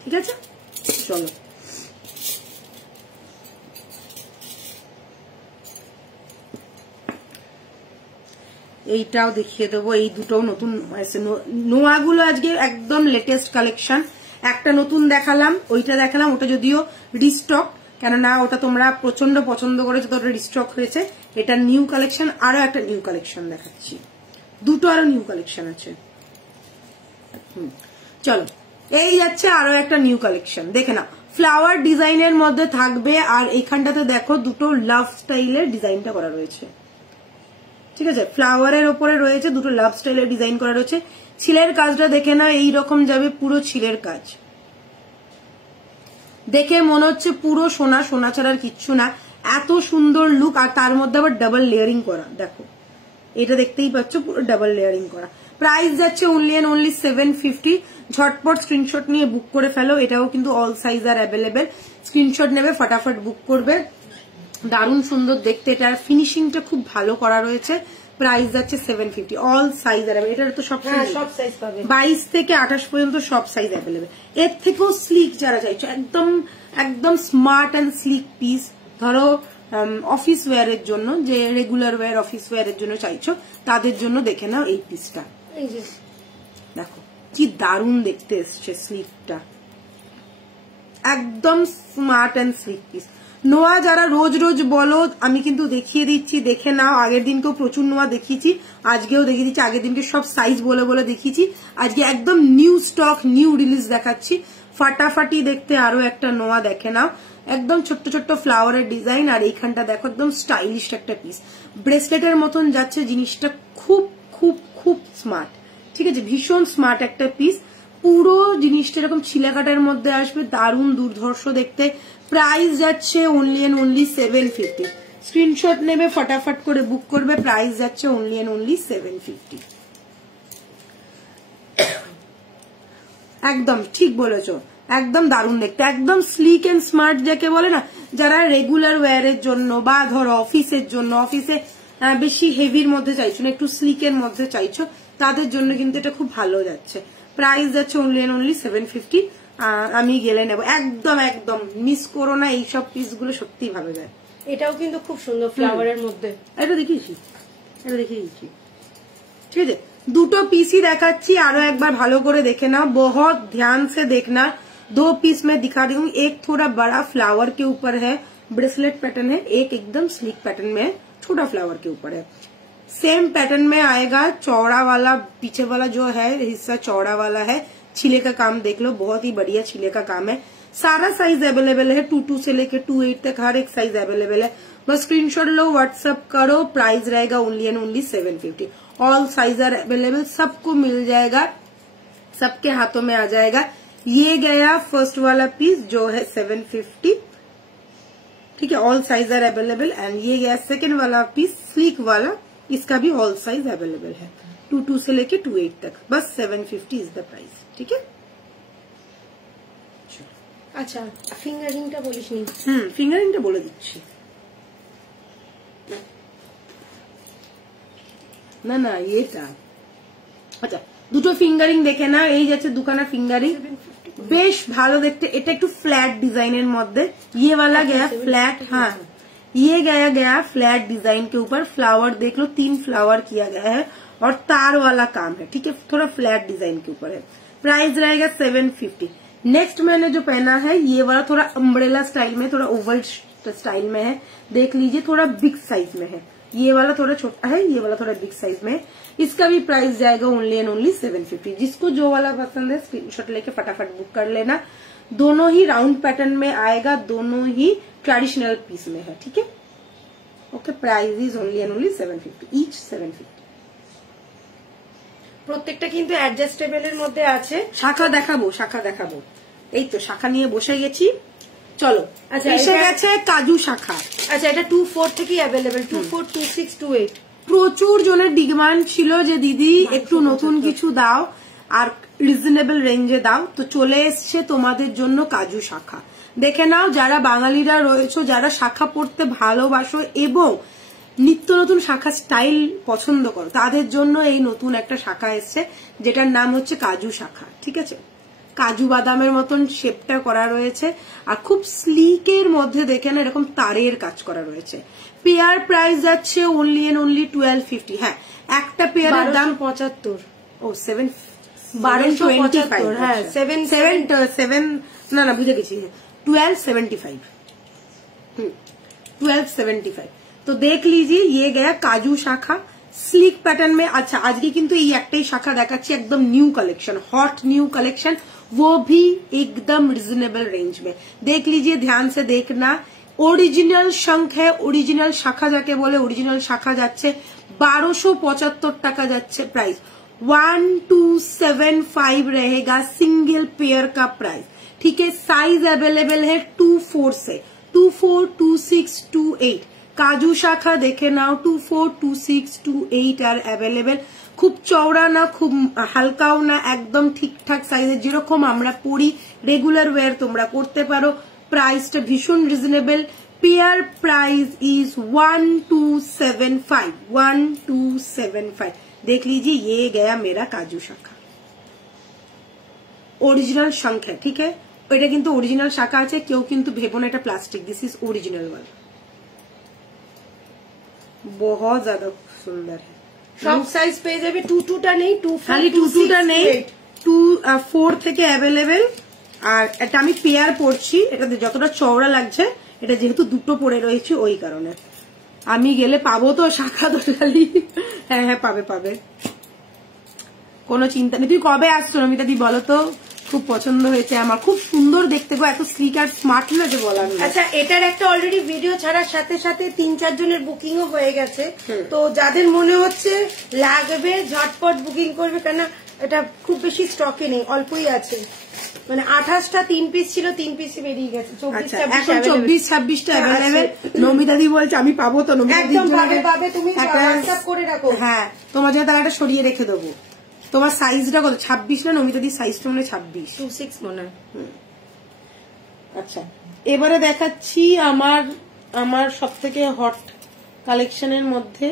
ঠিক আছে, চলো এইটাও দেখিয়ে দেবো। এই দুটো নতুন নোয়াগুলো আজকে একদম লেটেস্ট কালেকশন। একটা নতুন দেখালাম, ওইটা দেখালাম, ওটা যদিও রিস্টক, কেননা ওটা তোমরা প্রচন্ড পছন্দ করেছো, তো ওটা রিস্টক হয়েছে। এটা নিউ কালেকশন, আরো একটা নিউ কালেকশন দেখাচ্ছি, দুটো আরো নিউ কালেকশন আছে। চলো, এই যাচ্ছে আরো একটা নিউ কালেকশন, দেখে না, ফ্লাওয়ার ডিজাইনের মধ্যে থাকবে, আর এইখানটাতে দেখো দুটো লাভ স্টাইলের ডিজাইনটা করা রয়েছে। ঠিক আছে, ফ্লাওয়ারের ওপরে রয়েছে দুটো লাভ স্টাইলের ডিজাইন করা রয়েছে। ছিলের কাজটা দেখে না, এইরকম যাবে পুরো ছিলের কাজ, দেখে মনে হচ্ছে পুরো সোনা, সোনা ছাড়ার কিচ্ছু না, এত সুন্দর লুক। আর তার মধ্যে আবার ডাবল লেয়ারিং করা, দেখো এটা দেখতেই পাচ্ছ, পুরো ডাবল লেয়ারিং করা। প্রাইস যাচ্ছে অনলি এন্ড অনলি 750। ঝটপট স্ক্রিনশট নিয়ে বুক করে ফেলো, এটাও কিন্তু অল সাইজ আর অ্যাভেলেবেল। স্ক্রিনশট নেবে, ফটাফট বুক করবে, দারুণ সুন্দর দেখতে, এটার ফিনিশিংটা খুব ভালো করা রয়েছে। প্রাইস যাচ্ছে 750, অল সাইজ অ্যাভেলেবেল। এটার তো সব সাইজ পাবে, 22 থেকে 28 পর্যন্ত সব সাইজ অ্যাভেলেবেল। এর থেকেও স্লিক যারা চাইছো, একদম একদম স্মার্ট অ্যান্ড স্লিক পিস, ধরো অফিস ওয়্যারের জন্য, যে রেগুলার ওয়্যার অফিস ওয়্যারের জন্য চাইছো, তাদের জন্য দেখে নাও এই পিসটা। দেখো কি দারুণ দেখতে এসছে স্লিকটা, একদম স্মার্ট অ্যান্ড স্লিক পিস। নোয়া যারা রোজ রোজ বলো, আমি কিন্তু দেখিয়ে দিচ্ছি, দেখে নাও। আগের দিনকেও প্রচুর নোয়া দেখিয়েছি, আজকেও দেখিয়ে দিচ্ছি। আগের দিনকে সব সাইজ বলে বলে দেখিয়েছি, আজকে একদম নিউ স্টক, নিউ রিলিজ দেখাচ্ছি। ফাটাফাটি দেখতে আরো একটা নোয়া দেখে নাও, একদম ছোট্ট ছোট্ট ফ্লাওয়ারের ডিজাইন, আর এইখানটা দেখো একদম স্টাইলিশ একটা পিস, ব্রেসলেটের মতন যাচ্ছে জিনিসটা, খুব খুব খুব স্মার্ট। ঠিক আছে, ভীষণ স্মার্ট একটা পিস, পুরো জিনিসটা এরকম ছিলাকাটার মধ্যে আসবে, দারুণ দুর্ধর্ষ দেখতে। প্রাইস যাচ্ছে অনলি এন্ড অনলি 750। স্ক্রিনশট নেবে, ফটাফট করে বুক করবে। প্রাইস যাচ্ছে অনলি এন্ড অনলি 750। একদম ঠিক বলেছো, একদম দারুণ দেখতে, একদম স্লিক এন্ড স্মার্ট যাকে বলে না, যারা রেগুলার ওয়্যারের জন্য বা ধরো অফিসের জন্য, অফিসে বেশি হেভির মধ্যে চাইছো না, একটু স্লিকের মধ্যে চাইছো, তাদের জন্য কিন্তু এটা খুব ভালো যাচ্ছে। প্রাইস যাচ্ছে অনলি এন্ড অনলি 750। আমি গেলে নেবো, একদম একদম মিস করো না, এইসব পিস গুলো সত্যি ভালো যায়। এটাও কিন্তু খুব সুন্দর ফ্লাওয়ারের মধ্যে, এটা দেখিয়েছি, এটা দেখিয়ে দিচ্ছি। ঠিক আছে, দুটো পিসই দেখাচ্ছি, আরো একবার ভালো করে দেখে নাও, बहुत ध्यान से देखना। 2 पीस में दिखा रही हूँ, एक थोड़ा बड़ा फ्लावर के ऊपर है, ब्रेसलेट पैटर्न है, एक एकदम स्लीक पैटर्न में छोटा फ्लावर के ऊपर है। सेम पैटर्न में आएगा, चौड़ा वाला पीछे वाला जो है हिस्सा चौड़ा वाला है, छिले का काम देख लो, बहुत ही बढ़िया छिले का काम है। सारा साइज अवेलेबल है, 22 से लेके 28 तक हर एक साइज अवेलेबल है। बस स्क्रीनशॉट लो, व्हाट्सएप करो, प्राइस रहेगा only and only 750। All size are available, सबको मिल जाएगा, सबके हाथों में आ जाएगा। ये गया फर्स्ट वाला पीस जो है 750, ठीक है, all size are available. And ये गया सेकेंड वाला पीस स्लीक वाला, इसका भी ऑल साइज अवेलेबल है, 22 से लेके 28 तक। बस 750 इज द प्राइस, ठीक है। আচ্ছা, ফিঙ্গারিংটা বলিসনি? ফিঙ্গারিংটা বলে দিচ্ছি। না না এটা, আচ্ছা দুটো ফিঙ্গারিং দেখে না, এই যাচ্ছে দুখানা ফিঙ্গারিং, বেশ ভালো দেখতে। এটা একটু फ्लैट डिजाइनर मध्य, ये वाला गया फ्लैट, हाँ ये गया फ्लैट डिजाइन के ऊपर फ्लावर देख लो, 3 फ्लावर किया गया है और तार वाला काम है, ठीक है, थोड़ा फ्लैट डिजाइन के ऊपर है। प्राइस रहेगा 750। नेक्स्ट मैंने जो पहना है ये वाला थोड़ा अम्ब्रेला स्टाइल में, थोड़ा ओवल स्टाइल में है, देख लीजिए, थोड़ा बिग साइज में है। ये वाला थोड़ा छोटा है, ये वाला थोड़ा बिग साइज में है। इसका भी प्राइस जाएगा ओनली एंड ओनली 750। जिसको जो वाला पसंद है स्क्रीनशॉट लेके फटाफट बुक कर लेना। दोनों ही राउंड पैटर्न में आएगा, दोनों ही ट्रेडिशनल पीस में है, ठीक है। Okay, price is only and only 750 each, 750। প্রত্যেকটা কিন্তু অ্যাডজাস্টেবলের মধ্যে আছে। শাখা দেখাবো, শাখা দেখাবো, এই তো শাখা নিয়ে বসে গেছি। চলো, আচ্ছা এসে গেছে কাজু শাখা। আচ্ছা, এটা 24 থেকে অ্যাভেলেবেল, 24, 26, 28। প্রচুর জনের ডিমান্ড ছিল যে দিদি একটু নতুন কিছু দাও আর রিজনেবল রেঞ্জে দাও, তো চলে এসছে তোমাদের জন্য কাজু শাখা। দেখে নাও, যারা বাঙালিরা রয়েছে, যারা শাখা পড়তে ভালোবাসো এবং নিত্য নতুন শাখা স্টাইল পছন্দ করো, তাদের জন্য এই নতুন একটা শাখা এসছে যেটার নাম হচ্ছে কাজু শাখা। ঠিক আছে, কাজু বাদামের মতন শেপটা করা রয়েছে আর খুব স্লিকের মধ্যে দেখে না এরকম তারের কাজ করা রয়েছে। পেয়ার প্রাইস যাচ্ছে অনলি এন্ড অনলি 1250। হ্যাঁ, একটা পেয়ারের দাম 75। ও 7, 1275। হ্যাঁ, 7 না বুঝে গেছি, 1275। 1275। तो देख लीजिए, ये गया काजू शाखा स्लिक पैटर्न में। अच्छा, आज की किंतु ये एकटाई शाखा देखाচ্ছি एकदम new collection, hot new collection, वो भी एकदम रिजनेबल रेंज में। देख लीजिए, ध्यान से देखना। ओरिजिनल शंख है, ओरिजिनल शाखा जाके बोले, ओरिजिनल शाखा जाচ্ছে 1275 টাকা যাচ্ছে प्राइस। 1275 रहेगा सिंगल पेयर का प्राइस। ठीक है, साइज अवेलेबल है 24 से 24, 26, 28। কাজু শাখা দেখে নাও, 24, 26, 28 আর অ্যাভেলেবেল। খুব চওড়া না, খুব হালকাও না, একদম ঠিকঠাক সাইজের, যেরকম আমরা পরি রেগুলার ওয়্যার তোমরা করতে পারো। প্রাইসটা ভীষণ রিজনেবল। Pair price is 1275, 1275। देख लीजिए, ये गया मेरा काजू शाखा, ओरिजिनल शंख है। ठीक है, এটা কিন্তু অরিজিনাল শাখা আছে, কেউ কিন্তু ভেবো না এটা প্লাস্টিক, দিস ইজ ओरिजिनल वाला, बहुत ज्यादा सुंदर है। সব সাইজ পেয়ে যাবে, 22টা নেই, 24, খালি 22টা নেই, 24 থেকে অ্যাভেলেবেল। আর এটা আমি পেয়ার পড়ছি, এটা যতটা চওড়া লাগছে, এটা যেহেতু দুটো পড়ে রয়েছে ওই কারণে। আমি গেলে পাবো তো শাখা তো খালি? হ্যাঁ হ্যাঁ, পাবে পাবে, কোনো চিন্তা নেই। তুই কবে আসছো নমিতা দি বলো তো? খুব পছন্দ হয়েছে আমার, খুব সুন্দর দেখতে গো, এত স্লিক আর স্মার্ট না যে বলার না। আচ্ছা, এটার একটা অলরেডি ভিডিও ছাড়ার সাথে সাথে 3-4 জনের বুকিং ও হয়ে গেছে। তো যাদের মনে হচ্ছে লাগবে ঝটপট বুকিং করবে, কেন এটা খুব বেশি স্টকে নেই, অল্পই আছে। মানে 28টা 3 পিস ছিল, 3 পিসই বেরিয়ে গেছে। 24-26টা অ্যাভেলেবেল। নমিতা দি বলছে আমি পাবো তো? নমিতা দি পাবে, তুমি হোয়াটসঅ্যাপ করে রাখো। হ্যাঁ, তোমার জন্য তার একটা সরিয়ে রেখে দেবো। তোমার সাইজটা কত? 26 না? নমিতা দি সাইজটা মনে হয় 26, 26 মনে হয়। আচ্ছা, এবারে দেখাচ্ছি আমার সব থেকে হট কালেকশনের মধ্যে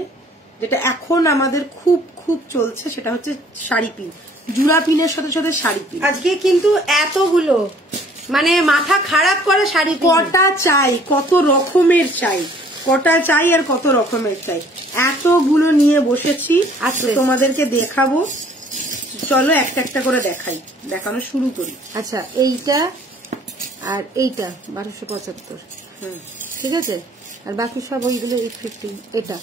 যেটা এখন আমাদের খুব খুব চলছে, সেটা হচ্ছে শাড়ি পিন, জুড়া পিনের সাথে সাথে শাড়ি পিন। আজকে কিন্তু এতগুলো মানে মাথা খারাপ করে শাড়ি কটা চাই, কত রকমের চাই, কটা চাই আর কত রকমের চাই, এতগুলো নিয়ে বসেছি। আজকে তোমাদেরকে দেখাবো, চলো একটা একটা করে দেখাই, দেখানো শুরু করি। আচ্ছা, এইটা আর এইটা 1275, ঠিক আছে, আর বাকি সব ওইগুলো 850। এটা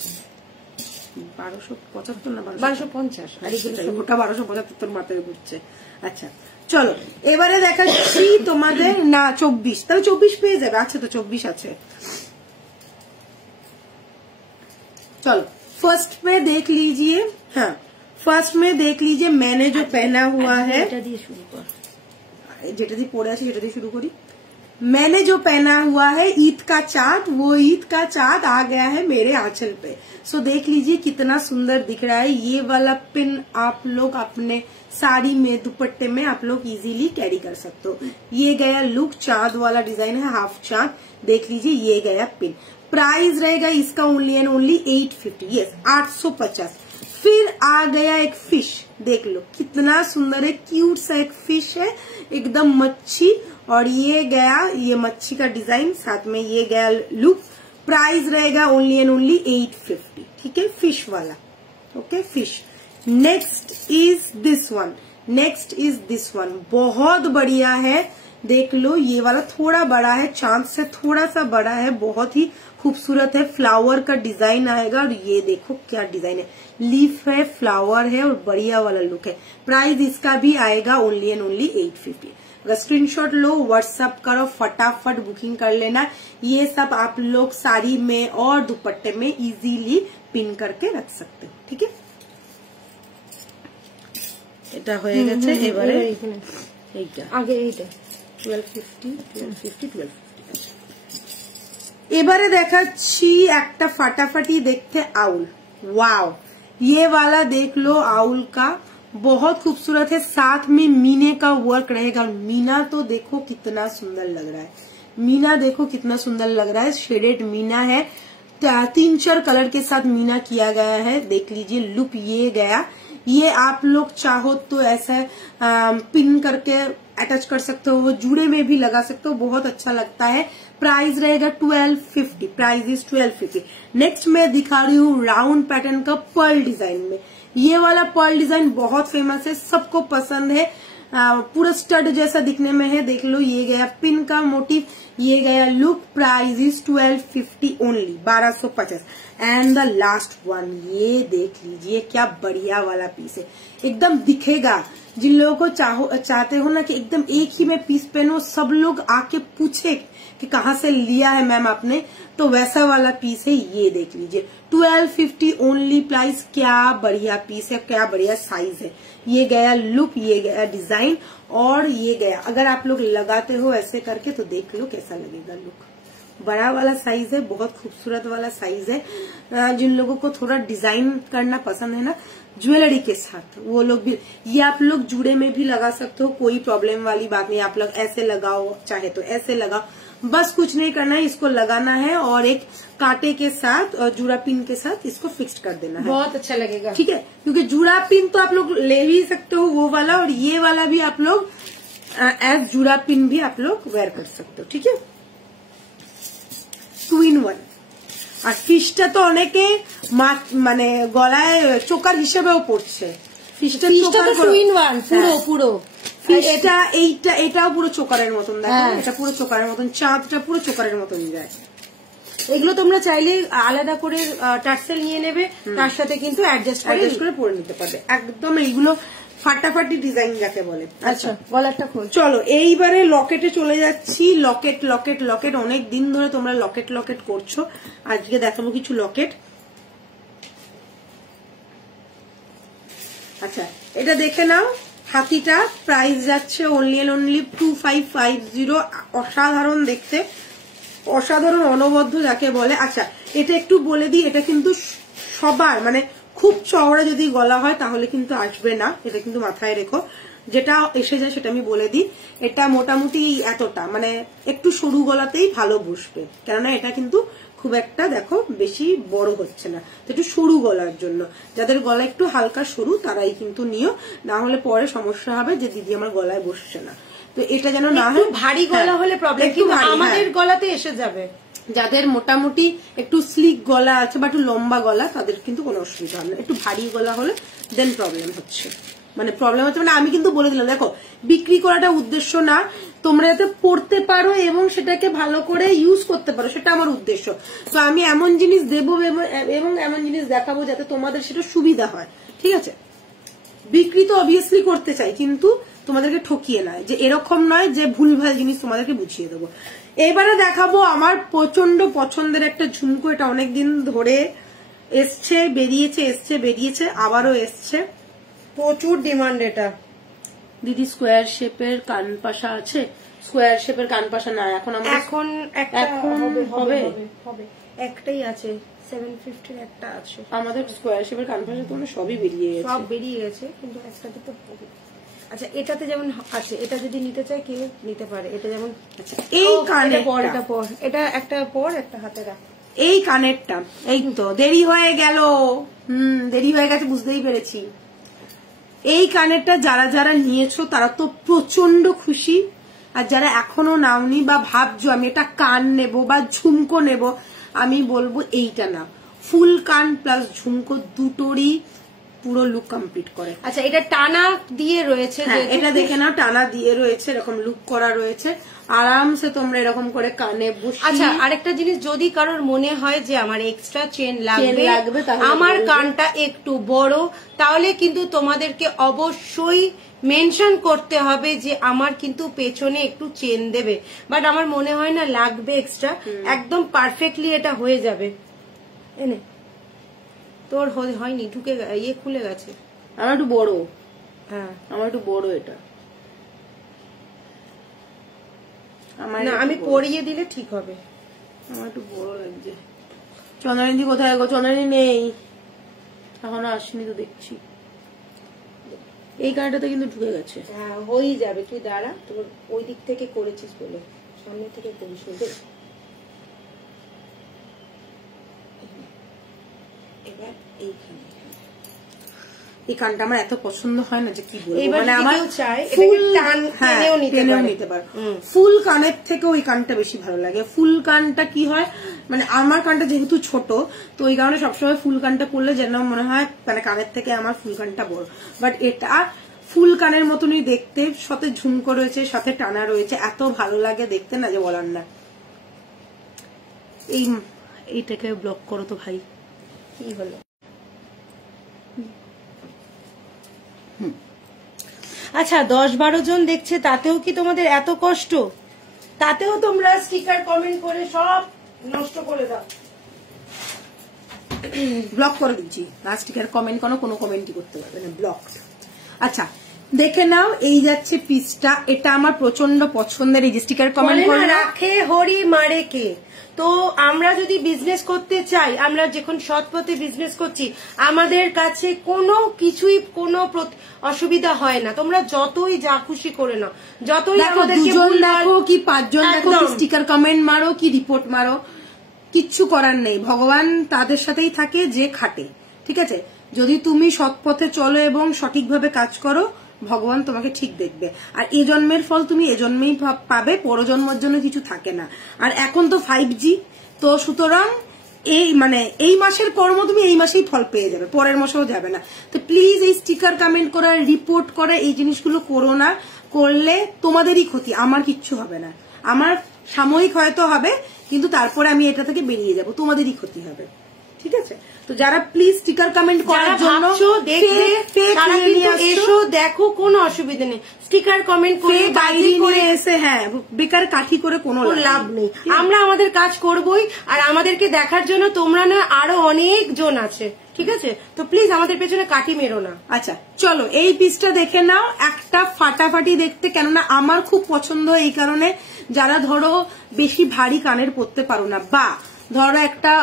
1275 না 1250, আর ওটা 1275 মাথায় ঘুরছে। আচ্ছা চলো, এবারে দেখাচ্ছি তোমাদের, না 24, তাহলে 24 পেয়ে যাবে। আচ্ছা, তো 24 আছে। चलो फर्स्ट में देख लीजिए, हाँ फर्स्ट में देख लीजिए मैंने जो पहना हुआ है, जेटा दी पड़े আছে সেটা দিয়ে শুরু করি। मैंने जो पहना हुआ है ईद का चाँद, वो ईद का चाँद आ गया है मेरे आंचल पे। सो देख लीजिए कितना सुंदर दिख रहा है। ये वाला पिन आप लोग अपने साड़ी में, दुपट्टे में आप लोग इजीली कैरी कर सकते हो। ये गया लुक, चाँद वाला डिजाइन है, हाफ चाँद। देख लीजिए, ये गया पिन। प्राइस रहेगा इसका ओनली एंड ओनली 850, यस 850। फिर आ गया एक फिश, देख लो कितना सुंदर है, क्यूट सा एक फिश है, एकदम मच्छी। और ये गया, ये मच्छी का डिजाइन, साथ में ये गया लुक। प्राइस रहेगा ओनली एंड ओनली 850, ठीक है, फिश वाला। Okay, fish. Next is this one, next is this one, बहुत बढ़िया है। देख लो, ये वाला थोड़ा बड़ा है, चांद से थोड़ा सा बड़ा है, बहुत ही खूबसूरत है। फ्लावर का डिजाइन आएगा, और ये देखो क्या डिजाइन है, लीफ है, फ्लावर है, और बढ़िया वाला लुक है। प्राइस इसका भी आएगा ओनली एंड ओनली 850। अगर स्क्रीनशॉट लो, व्हाट्सएप करो, फटाफट बुकिंग कर लेना। ये सब आप लोग साड़ी में और दुपट्टे में इजीली पिन करके रख सकते हो। ठीक है, এটা হয়ে গেছে। এবারে এইটা আগে এইটা 1250 এবারে দেখাচ্ছি একটা ফাটাফাটি দেখতে आउल। वाओ, ये वाला देख लो, आउल का बहुत खूबसूरत है, साथ में मीने का वर्क रहेगा। मीना तो देखो कितना सुंदर लग रहा है, मीना देखो कितना सुंदर लग रहा है। शेडेड मीना है, 3-4 कलर के साथ मीना किया गया है। देख लीजिए लुक ये गया। ये आप लोग चाहो तो ऐसा पिन करके अटैच कर सकते हो, जूड़े में भी लगा सकते हो, बहुत अच्छा लगता है। प्राइस रहेगा 1250, प्राइस इज 1250। नेक्स्ट मैं दिखा रही हूँ राउंड पैटर्न का पर्ल डिजाइन में। ये वाला पर्ल डिजाइन बहुत फेमस है, सबको पसंद है, पूरा स्टड जैसा दिखने में है। देख लो, ये गया पिन का मोटिव, ये गया look. Price is 1250 only, 1250। And the last one, ये देख लीजिए क्या बढ़िया वाला पीस है, एकदम दिखेगा। जिन लोगों को चाहते हो ना कि एकदम एक ही में पीस पहनो, सब लोग आके पूछे कि कहाँ से लिया है मैम आपने, तो वैसा वाला पीस है। ये देख लीजिए 1250 ओनली प्राइस। क्या बढ़िया पीस है, क्या बढ़िया साइज है। ये गया लुक, ये गया डिजाइन, और ये गया। अगर आप लोग लगाते हो ऐसे करके तो देख लो कैसा लगेगा लुक। बड़ा वाला साइज है, बहुत खूबसूरत वाला साइज है। जिन लोगों को थोड़ा डिजाइन करना पसंद है ना ज्वेलरी के साथ, वो लोग भी, ये आप लोग जूड़े में भी लगा सकते हो, कोई प्रॉब्लम वाली बात नहीं। आप लोग ऐसे लगाओ, चाहे तो ऐसे लगाओ, बस कुछ नहीं करना है, इसको लगाना है और एक कांटे के साथ और जूड़ा पिन के साथ इसको फिक्स कर देना है। बहुत अच्छा लगेगा, ठीक है, क्योंकि जूड़ा पिन तो आप लोग ले ही सकते हो वो वाला, और ये वाला भी आप लोग एज जूड़ा पिन भी आप लोग वेयर कर सकते हो। ठीक है, 2 in 1। আর ফিশটা তো অনেকে মানে গলায় চোকার হিসেবেও পড়ছে। ফিশটা তো 2 in 1 পুরো এটা এটাও পুরো চোকারের মতন, দেখো এটা পুরো চোকারের মতন, চাঁদটা পুরো চোকারের মতন যায়। এগুলো তোমরা চাইলে আলাদা করে টার্সেল নিয়ে নেবে, তার সাথে কিন্তু অ্যাডজাস্ট করে পরে নিতে পারবে। একদম এইগুলো ফাটাফাটি ডিজাইন যাকে বলে। আচ্ছা, গলাটা খোল। চলো এইবারে লকেটে চলে যাচ্ছি। লকেট লকেট লকেট, অনেক দিন ধরে তোমরা লকেট লকেট করছো, আজকে দেখাবো কিছু লকেট। আচ্ছা, এটা দেখে নাও, হাতিটা প্রাইস যাচ্ছে অনলি 2550। অসাধারণ দেখতে, অসাধারণ অনবদ্য যাকে বলে। আচ্ছা, এটা একটু বলে দিই, এটা কিন্তু সবার মানে খুব চওড়া যদি গলা হয় তাহলে কিন্তু আসবে না, এটা কিন্তু মাথায় রেখো। যেটা এসে যায় সেটা আমি বলে দিই, এটা মোটামুটি এতটা, মানে একটু সরু গলাতেই ভালো বসবে, কেননা এটা কিন্তু খুব একটা দেখো বেশি বড় হচ্ছে না, তো একটু সরু গলার জন্য। যাদের গলা একটু হালকা সরু তারাই কিন্তু নিও, না হলে পরে সমস্যা হবে যে দিদি আমার গলায় বসছে না। তো এটা যেন না হয়, ভারী গলা হলে প্রবলেম, কিন্তু আমাদের গলাতে এসে যাবে। যাদের মোটামুটি একটু স্লিক গলা আছে বা একটু লম্বা গলা তাদের কিন্তু কোনো অসুবিধা হবে না। একটু ভারী গলা হলে দেন প্রবলেম হচ্ছে, মানে আমি কিন্তু বলে দিলাম, দেখো বিক্রি করাটা উদ্দেশ্য না, তোমরা যাতে পড়তে পারো এবং সেটাকে ভালো করে ইউজ করতে পারো, সেটা আমার উদ্দেশ্য। তো আমি এমন জিনিস দেবো এবং এমন জিনিস দেখাবো যাতে তোমাদের সেটা সুবিধা হয়। ঠিক আছে, বিক্রি তো অবভিয়াসলি করতে চাই, কিন্তু তোমাদেরকে ঠকিয়ে নয়, যে এরকম নয় যে ভুলভাল জিনিস তোমাদেরকে বুঝিয়ে দেবো। এবারে দেখাবো আমার প্রচন্ড পছন্দের একটা ঝুমকো। এটা অনেকদিন ধরে এসছে বেরিয়েছে আবারও এসছে, প্রচুর ডিমান্ড। এটা দিদি স্কোয়ার শেপের কানপাশা আছে? স্কোয়ার শেপের কানপাশা না, এখন হবে একটাই আছে, 750 একটা আছে। আমাদের স্কোয়ার শেপের কানপাশা তো সবই বেরিয়ে গেছে, কিন্তু একটাতে তো হবে। আচ্ছা, এটাতে যেমন আছে, এটা যদি নিতে চায় কেউ নিতে পারে। এটা যেমন, আচ্ছা এই কানের পর, এটা একটা পর একটা হাতে রাখ, এই কানেরটা, এই তো দেরি হয়ে গেল, দেরি হয়ে গেছে বুঝতেই পেরেছি। এই কানেরটা যারা যারা নিয়েছো তারা তো প্রচন্ড খুশি, আর যারা এখনো নাওনি বা ভাবছো আমি এটা কান নেব বা ঝুমকো নেব, আমি বলবো এইটা না। ফুল কান প্লাস ঝুমকো দুটোরই পুরো লুক কমপ্লিট করে। আচ্ছা, এটা টানা দিয়ে রয়েছে, এটা দেখে নাও, টানা দিয়ে রয়েছে, এরকম লুক করা রয়েছে, আরামসে তোমরা এরকম করে কানে বসিয়ে। আচ্ছা, আরেকটা জিনিস, যদি কারোর মনে হয় যে আমার এক্সট্রা চেন লাগবে, আমার কানটা একটু বড়, তাহলে কিন্তু তোমাদেরকে অবশ্যই মেনশন করতে হবে যে আমার কিন্তু পেছনে একটু চেন দেবে। বাট আমার মনে হয় না লাগবে এক্সট্রা, একদম পারফেক্টলি এটা হয়ে যাবে। এনে তোর হয়নি, ঢুকে ইয়ে খুলে গেছে। আমার একটু বড়, হ্যাঁ আমার একটু বড় এটা, না আমি পরিয়ে দিলে ঠিক হবে। আমার একটু বড় লাগছে। চন্দ্রানী কোথায় গো? চন্দ্রানী নেই, এখনো আসেনি তো দেখছি। এই কানটাতে কিন্তু ঢুকে গেছে। হ্যাঁ হয়ে যাবে, তুই দাঁড়া, তোর ওই দিক থেকে করেছিস বলে সামনে থেকে করিস। এবার এইখানে এই কানটা আমার এত পছন্দ হয় না যে কি বলবো, মানে আমার টেনেও নিতে পারে। ফুল কানের থেকে ওই কানটা বেশি ভালো লাগে। ফুল কানটা কি হয়, মানে আমার কানটা যেহেতু ছোট, তো ওই কারণে সবসময় ফুল কানটা পরলে যেন মনে হয় মানে কানের থেকে আমার ফুল কানটা বড়। বাট এটা ফুল কানের মতনই দেখতে, সাথে ঝুমকো রয়েছে, সাথে টানা রয়েছে, এত ভালো লাগে দেখতে না যে বলার না। এইটাকে ব্লক করো তো ভাই। কি হলো? আচ্ছা, 10-12 জন দেখছে, তাতেও কি তোমাদের এত কষ্ট? তাতেও তোমরা স্টিকার কমেন্ট করে সব নষ্ট করে দাও। ব্লক করে দিচ্ছি, স্টিকার কমেন্ট কোনো কমেন্টই করতে পারবে না, ব্লক। আচ্ছা দেখে নাও, এই যাচ্ছে পিসটা, এটা আমার প্রচন্ড পছন্দের। এই যে স্টিকার কমেন্ট করে রাখে হরি মারে কে। তো আমরা যদি বিজনেস করতে চাই, আমরা যখন সৎ পথে বিজনেস করছি, আমাদের কাছে কোনো কিছুই কোনো অসুবিধা হয় না। তোমরা যতই যা খুশি করে নাও, যতই আমাদেরকে দেখো কি 5 জন দেখো, স্টিকার কমেন্ট মারো কি রিপোর্ট মারো, কিচ্ছু করার নেই। ভগবান তাদের সাথেই থাকে যে খাটে, ঠিক আছে? যদি তুমি সৎ পথে চলো এবং সঠিকভাবে কাজ করো, ভগবান তোমাকে ঠিক দেখবে। আর এ জন্মের ফল তুমি এ জন্মেই পাবে, পরজন্মের জন্য কিছু থাকে না। আর এখন তো 5G, তো সুতরাং এই মাসের কর্ম তুমি এই মাসেই ফল পেয়ে যাবে, পরের মাসেও যাবে না। তো প্লিজ এই স্টিকার কমেন্ট করা, রিপোর্ট করা, এই জিনিসগুলো করো না। করলে তোমাদেরই ক্ষতি, আমার কিচ্ছু হবে না। আমার সাময়িক হয়তো হবে, কিন্তু তারপরে আমি এটা থেকে বেরিয়ে যাব, তোমাদেরই ক্ষতি হবে, ঠিক আছে? তো যারা প্লিজ স্টিকার কমেন্ট করার জন্য এসো, দেখো কোনো অসুবিধা নেই। স্টিকার কমেন্ট করে বাইরে করে এসে হ্যাঁ বেকার কাঠি করে কোনো লাভ নেই। আমরা আমাদের কাজ করবই, আর আমাদেরকে দেখার জন্য তোমরা না আরো অনেক জন আছে, ঠিক আছে? তো প্লিজ আমাদের পেছনে কাঠি মেরো না। আচ্ছা চলো এই পিসটা দেখে নাও, একটা ফাটাফাটি দেখতে, কেননা আমার খুব পছন্দ এই কারণে, যারা ধরো বেশি ভারী কানের পরতে পারো না, বা ধরো একটা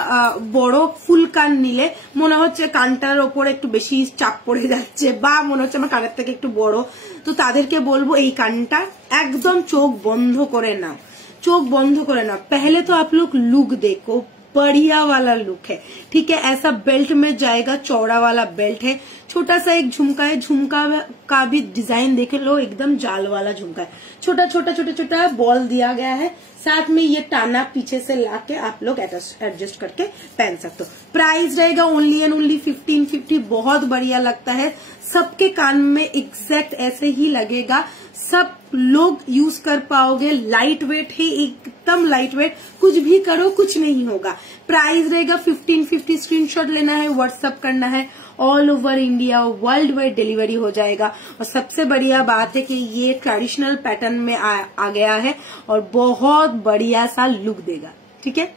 বড় ফুল কান নিলে মনে হচ্ছে কানটার ওপরে একটু বেশি চাপ পড়ে যাচ্ছে, বা মনে হচ্ছে আমার কানের থেকে একটু বড়, তো তাদেরকে বলবো এই কানটা একদম চোখ বন্ধ করে নাও, चोख बंद करे ना। पहले तो आप लोग लुक देखो, बढ़िया वाला लुक है, ठीक है। ऐसा बेल्ट में जाएगा, चौड़ा वाला बेल्ट है, छोटा सा एक झुमका है, झुमका का भी डिजाइन देख लो, एकदम जाल वाला झुमका है, छोटा छोटा छोटा छोटा बॉल दिया गया है, साथ में ये टाना पीछे से लाके आप लोग एडजस्ट करके पहन सकते हो। प्राइस रहेगा ओनली एंड ओनली 1550। बहुत बढ़िया लगता है, सबके कान में एग्जैक्ट ऐसे ही लगेगा, सब लोग यूज कर पाओगे। लाइट वेट है, एकदम लाइट वेट, कुछ भी करो कुछ नहीं होगा। प्राइस रहेगा 1550। स्क्रीनशॉट लेना है, व्हाट्सएप करना है, all over India world wide delivery हो जाएगा। और सबसे बढ़िया बात है कि ये ट्रेडिशनल पैटर्न में आ गया है और बहुत बढ़िया सा लुक देगा, ठीक है।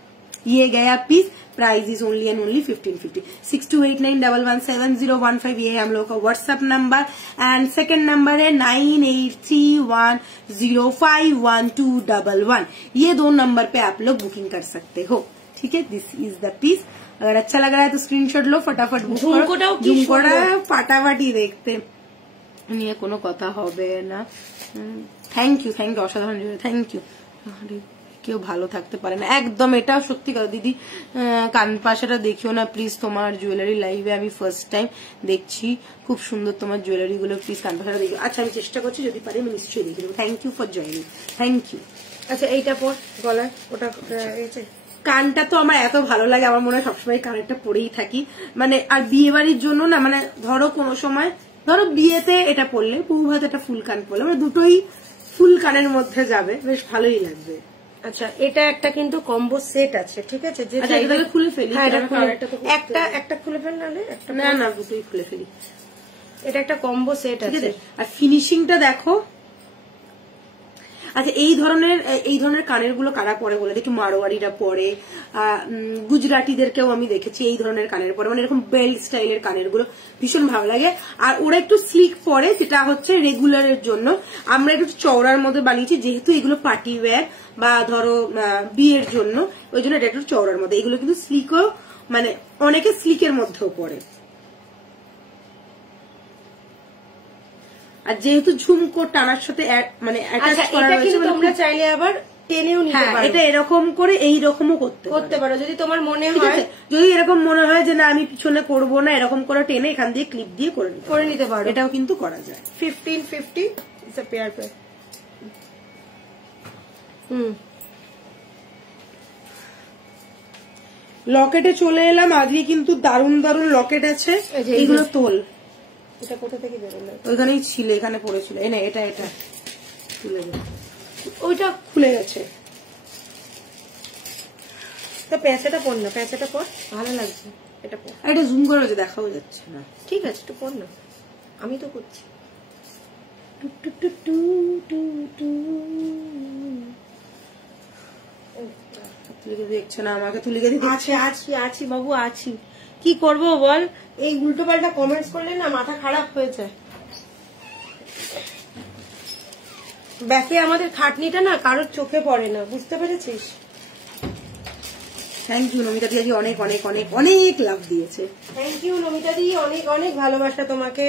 ये गया piece, price is only and only 1550। 6289117015 ये है हम लोगों का WhatsApp number, and second number है 9831051211। ये दो नंबर पे आप लोग बुकिंग कर सकते हो, ठीक है। This is the piece. अगर अच्छा लग रहा है तो स्क्रीनशॉट लो, फटाफट बुक करो। झुमकोटा फाटाफाटी देखते নিয়ে কোনো কথা হবে না। থ্যাংক ইউ, অসাধারণ, থ্যাংক ইউ। কেউ ভালো থাকতে পারে না একদম, এটা সত্যি কথা দিদি। কান পাশাটা দেখিও না প্লিজ, তোমার জুয়েলারি লাইভে আমি ফার্স্ট টাইম দেখছি, খুব সুন্দর তোমার জুয়েলারি গুলো, প্লিজ কান পাশাটা দেখিও। আচ্ছা আমি চেষ্টা করছি, যদি পারি আমি নিশ্চয়ই দেখে দেবো। Thank you for joining, thank you. আচ্ছা এইটা পর গলায় ওটা কানটা তো আমার এত ভালো লাগে, আমার মনে হয় সবসময় কানেরটা পরেই থাকি। মানে আর বিয়ে বাড়ির জন্য না, মানে ধরো কোনো সময় ধরো বিয়েতে এটা পরলে, বউ ভাত এটা ফুল কান পরলে, মানে দুটোই ফুল কানের মধ্যে যাবে, বেশ ভালোই লাগবে। আচ্ছা, এটা একটা কিন্তু কম্বো সেট আছে, ঠিক আছে? যে এটাকে খুলে ফেলি, একটা খুলে ফেল, নাহলে একটা না দুটোই খুলে ফেলি। এটা একটা কম্বো সেট আছে। আর ফিনিশিংটা দেখো। আচ্ছা, এই ধরনের কানের গুলো কারা পরে বলে দেখি? মারোয়ারিরা পরে, গুজরাটিদেরকেও আমি দেখেছি এই ধরনের কানের পরে, মানে এরকম বেল্ট স্টাইলের কানের গুলো ভীষণ ভালো লাগে। আর ওরা একটু স্লিক পরে, যেটা হচ্ছে রেগুলারের জন্য। আমরা একটু চওড়ার মধ্যে বানিয়েছি, যেহেতু এগুলো পার্টি ওয়্যার বা ধরো বিয়ের জন্য, ওই জন্য এটা একটু চওড়ার মধ্যে। এগুলো কিন্তু স্লিকও, মানে অনেকে স্লিকের মধ্যেও পরে। আর যেহেতু ঝুমকো টানার সাথে মানে অ্যাটাচ করা রয়েছে, তোমরা চাইলে আবার টেনেও নিতে পারো। এটা এরকম করে এই রকমও করতে পারো যদি তোমার মনে হয়। যদি এরকম মনে হয় যে না আমি পিছনে করবো না, এরকম করে টেনে এখান দিয়ে ক্লিপ দিয়ে করে নিতে পারো। এটাও কিন্তু করা যায়। 1550 ইজ আ পেয়ার পেয়ার। লকেটে চলে এলাম। আজকে কিন্তু দারুণ দারুণ লকেট আছে। এইগুলো তোল। এটা কোথা থেকে বেরোলো? ওইখানেই ছিল, এখানে পড়েছিল। এই না, এটা খুলে গেছে, ওইটা খুলে গেছে। তা প্যাঁচাটা পর না, প্যাঁচাটা পর, ভালো লাগছে। এটা পর, এটা জুম করে দেখাও যাচ্ছে না। ঠিক আছে, একটু পর না, আমি তো করছি। দেখছে না আমাকে, তুলিকে দিচ্ছে। আছি বাবু, আছি। কি করব বল, এই উল্টো পাল্টা কমেন্টস করলে না মাথা খারাপ হয়ে যায়। ব্যাকে আমাদের খাটনিটা না কারোর চোখে পড়ে না, বুঝতে পেরেছিস? থ্যাংক ইউ নমিতা দি, আজকে অনেক অনেক অনেক অনেক লাভ দিয়েছে। থ্যাংক ইউ নমিতা দি, অনেক অনেক ভালোবাসা তোমাকে।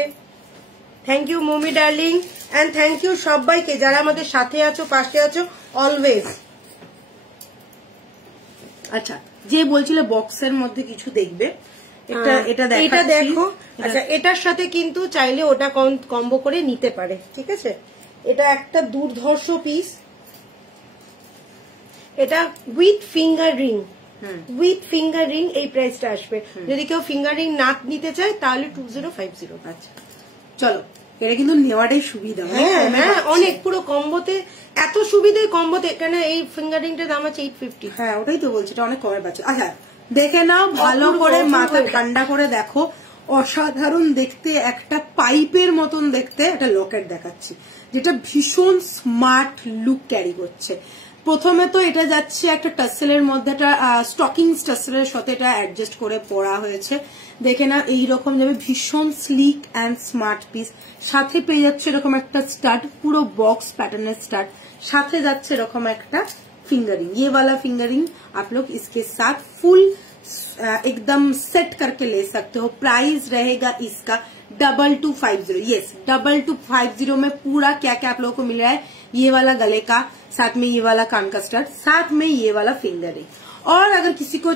Thank you mummy darling, and thank you সবাইকে যারা আমাদের সাথে আছো, পাশে আছো অলওয়েজ। আচ্ছা, যে বলছিল বক্সের মধ্যে কিছু দেখবে, এটা দেখো। আচ্ছা, এটার সাথে কিন্তু চাইলে ওটা কম্বো করে নিতে পারে, ঠিক আছে? এটা একটা দুর্ধর্ষ পিস। এটা উইথ ফিঙ্গার রিং, এই প্রাইসটা আসবে। যদি কেউ ফিঙ্গার রিং না নিতে চায় তাহলে 2050। আচ্ছা, চলো, এটা কিন্তু নেওয়াটাই সুবিধা। হ্যাঁ, অনেক, পুরো কম্বোতে এত সুবিধা। কম্বোতে কেন এই ফিঙ্গার রিংটার দাম আছে 850। হ্যাঁ, ওটাই তো বলছি, এটা অনেক কমে পাচ্ছে। আচ্ছা, দেখে নাও, ভালো করে মাথা ঠান্ডা করে দেখো। অসাধারণ দেখতে, একটা পাইপের মতন দেখতে একটা লকেট দেখাচ্ছি, যেটা ভীষণ স্মার্ট লুক ক্যারি করছে। প্রথমে তো এটা যাচ্ছে একটা টাসেলের মধ্যে, একটা স্টকিং টাসেলের সাথে এটা অ্যাডজাস্ট করে পরা হয়েছে। দেখে না, এইরকম যাবে, ভীষণ স্লিক অ্যান্ড স্মার্ট পিস। সাথে পেয়ে যাচ্ছে এরকম একটা স্টাড, পুরো বক্স প্যাটার্নের স্টাড। সাথে যাচ্ছে এরকম একটা फिंगरिंग, ये वाला फिंगरिंग आप लोग इसके साथ फुल एकदम सेट करके ले सकते हो। प्राइस रहेगा इसका 2250। यस, 2250 में पूरा क्या क्या आप लोगों को मिल रहा है, ये वाला गले का, साथ में ये वाला कान का स्टड, साथ में ये वाला फिंगरिंग। और अगर किसी को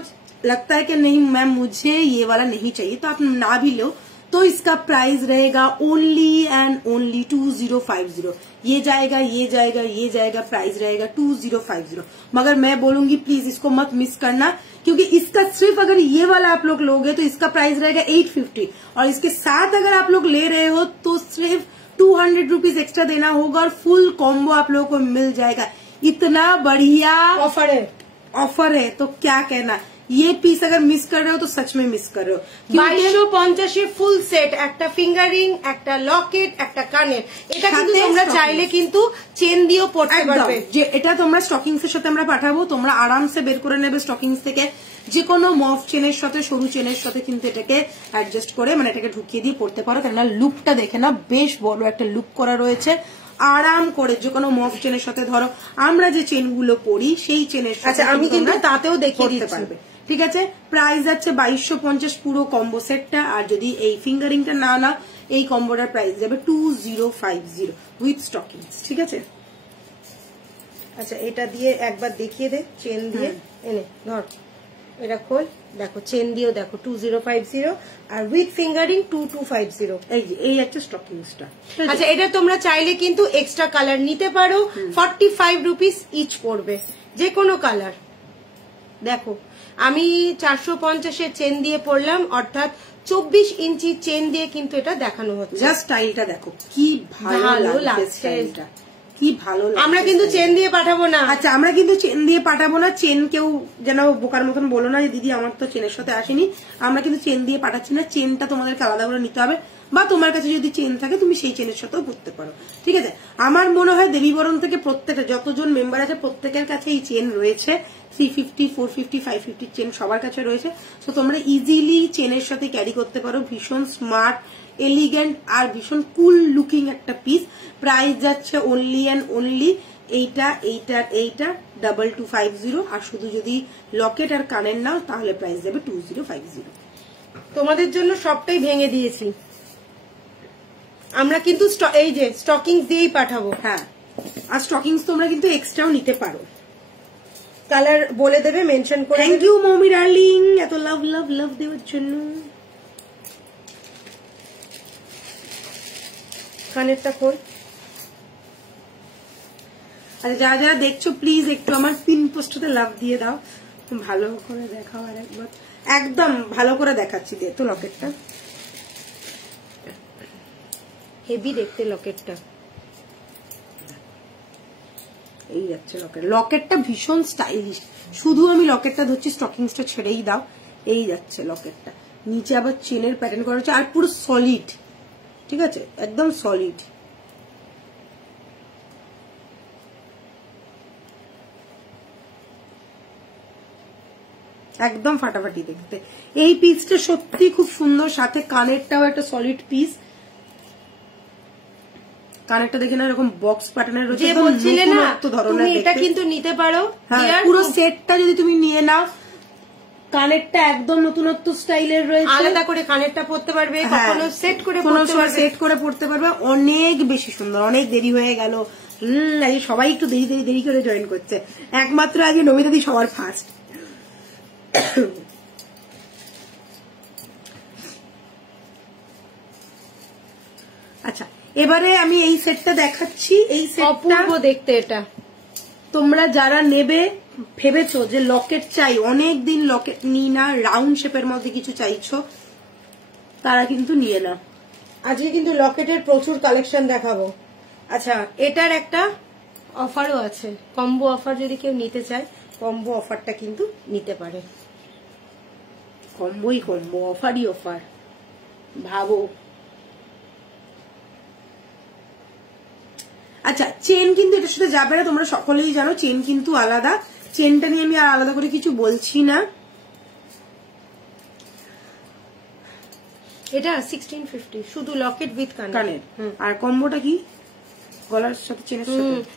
लगता है कि नहीं मैम मुझे ये वाला नहीं चाहिए, तो आप ना भी लो, तो इसका प्राइस रहेगा ओनली एंड ओनली 2050। ये जाएगा, ये जाएगा, ये जाएगा, प्राइस रहेगा 2050। मगर मैं बोलूंगी प्लीज इसको मत मिस करना, क्योंकि इसका सिर्फ अगर ये वाला आप लोग लोगे तो इसका प्राइस रहेगा 850, और इसके साथ अगर आप लोग ले रहे हो तो सिर्फ 200 रुपीज एक्स्ट्रा देना होगा और फुल कॉम्बो आप लोगों को मिल जाएगा। इतना बढ़िया ऑफर है तो क्या कहना। ये पीस अगर मिस कर रहे हो तो सच में मिस कर रहे हो। 2250 ফুল সেট, একটা ফিঙ্গারিং, একটা লকেট, একটা কানের। এটা কিন্তু তোমরা চাইলে কিন্তু চেন দিয়েও পড়তে পারবে। যে এটা তোমরা স্টকিংস এর সাথে আমরা পাঠাবো, তোমরা আরামসে বের করে নেবে স্টকিংস থেকে, যে কোনো মফ চেনের সাথে, সরু চেনের সাথে কিন্তু এটাকে অ্যাডজাস্ট করে, মানে এটাকে ঢুকিয়ে দিয়ে পড়তে পারো। কেননা লুকটা দেখে না, বেশ বড় একটা লুক করা রয়েছে। আরাম করে যে কোনো মফ চেনের সাথে, ধরো আমরা যে চেনগুলো পরি সেই চেনের সাথে, আচ্ছা আমি কিন্তু তাতেও দেখিয়ে দিতে পারবে। ঠিক আছে, প্রাইস যাচ্ছে 2250 পুরো কম্বো সেটটা। আর যদি এই ফিঙ্গারিংটা না না, এই কম্বোটার প্রাইস যাবে 2050 উইথ স্টকিংস। ঠিক আছে, আচ্ছা এটা দিয়ে একবার দেখিয়ে দে, চেন দিয়ে এনে ধর, এটা খোল, দেখো চেন দিয়েও দেখো 2050 আর উইথ ফিঙ্গারিং 2250। এই একটা স্টকিংসটা। আচ্ছা, এটা তোমরা চাইলে কিন্তু এক্সট্রা কালার নিতে পারো। 45 রুপিস ইচ পড়বে, যে কোনো কালার। দেখো আমি 450-এর চেন দিয়ে পড়লাম, অর্থাৎ 24 ইঞ্চি চেন দিয়ে কিন্তু এটা দেখানো হচ্ছে। জাস্ট স্টাইলটা দেখো কি ভালো লাগছে, কি ভালো লাগছে। আমরা কিন্তু চেন দিয়ে পাঠাবো না। আচ্ছা, আমরা কিন্তু চেন দিয়ে পাঠাবো না। চেন কেউ যেন বোকার মতন বলো না যে দিদি আমার তো চেনের সাথে আসেনি। আমরা কিন্তু চেন দিয়ে পাঠাচ্ছি না। চেনটা তোমাদেরকে আলাদা করে নিতে হবে, বা তোমার কাছে যদি চেন থাকে তুমি সেই চেনের সাথেও পড়তে পারো, ঠিক আছে। আমার মনে হয় দেবীবরণ থেকে প্রত্যেকটা যতজন মেম্বার আছে প্রত্যেকের কাছে এই চেন রয়েছে। 350, 450, 550 চেন সবার কাছে রয়েছে। তো তোমরা ইজিলি চেনের সাথে ক্যারি করতে পারো। ভীষণ স্মার্ট, এলিগেন্ট আর ভীষণ কুল লুকিং একটা পিস। প্রাইস যাচ্ছে অনলি অ্যান্ড অনলি এইটা 2250। আর শুধু যদি লকেট আর কানের নাও তাহলে প্রাইস যাবে 2050। তোমাদের জন্য সবটাই ভেঙে দিয়েছি আমরা, কিন্তু এই যে স্টকিং দিয়েই পাঠাবো। হ্যাঁ, আর স্টকিংস তোমরা কিন্তু এক্সট্রাও নিতে পারো। কালার বলে দেবে, মেনশন করে। থ্যাংক ইউ মমি ডার্লিং, এত লাভ লাভ লাভ দেওয়ার জন্য। কানেরটা খোল। আচ্ছা, যারা যারা দেখছো প্লিজ একটু আমার পিন পোস্টটাতে লাভ দিয়ে দাও, ভালো করে দেখাও আর একবার। একদম ভালো করে দেখাচ্ছি, দে তো লকেটটা, হেভি দেখতে লকেটটা। এই যাচ্ছে লকেট। লকেটটা ভীষণ স্টাইলিশ। শুধু আমি লকেটটা ধরছি, স্টকিংসটা ছেড়েই দাও। এই যাচ্ছে লকেটটা, নিচে আবার চেনের প্যাটার্ন করা হচ্ছে, আর পুরো সলিড, ঠিক আছে, একদম সলিড। একদম ফাটাফাটি দেখতে। এই পিসটা সত্যি খুব সুন্দর, সাথে কানেরটাও একটা সলিড পিস। কানেরটা দেখে না এরকম বক্স প্যাটার্নের রয়েছে, বলছিলে না তুমি এটা কিন্তু নিতে পারো। পুরো সেটটা যদি তুমি নিয়ে নাও, কানেরটা একদম নতুনত্ব স্টাইলের রয়েছে। আলাদা করে কানেরটা পরতে পারবে, কখনো সেট করে পরতে পারবে। অনেক বেশি সুন্দর। অনেক দেরি হয়ে গেল, সবাই একটু দেরি করে জয়েন করছে। একমাত্র আজকে নমিতাদি সবার ফার্স্ট। আচ্ছা, এবারে আমি এই সেটটা দেখাচ্ছি। এই সেটটা দেখতে, এটা তোমরা যারা নেবে ভেবেছো যে লকেট চাই, অনেক দিন লকেট নিই না, রাউন্ড শেপের মধ্যে কিছু চাইছো, তারা কিন্তু নিয়ে না। আজকে কিন্তু লকেটের প্রচুর কালেকশন দেখাবো। আচ্ছা, এটার একটা অফারও আছে, কম্বো অফার। যদি কেউ নিতে চায় কম্বো অফারটা কিন্তু নিতে পারে। কম্বোই কম্বো, অফারই অফার, ভাবো। আচ্ছা, চেন কিন্তু এটার সাথে যাবে না, তোমরা সকলেই জানো চেন কিন্তু আলাদা। চেনটা নিয়ে আমি আর আলাদা করে কিছু বলছি না। এটা 1650, শুধু লকেট উইথ কানের। আর কম্বোটা কি? গলার সাথে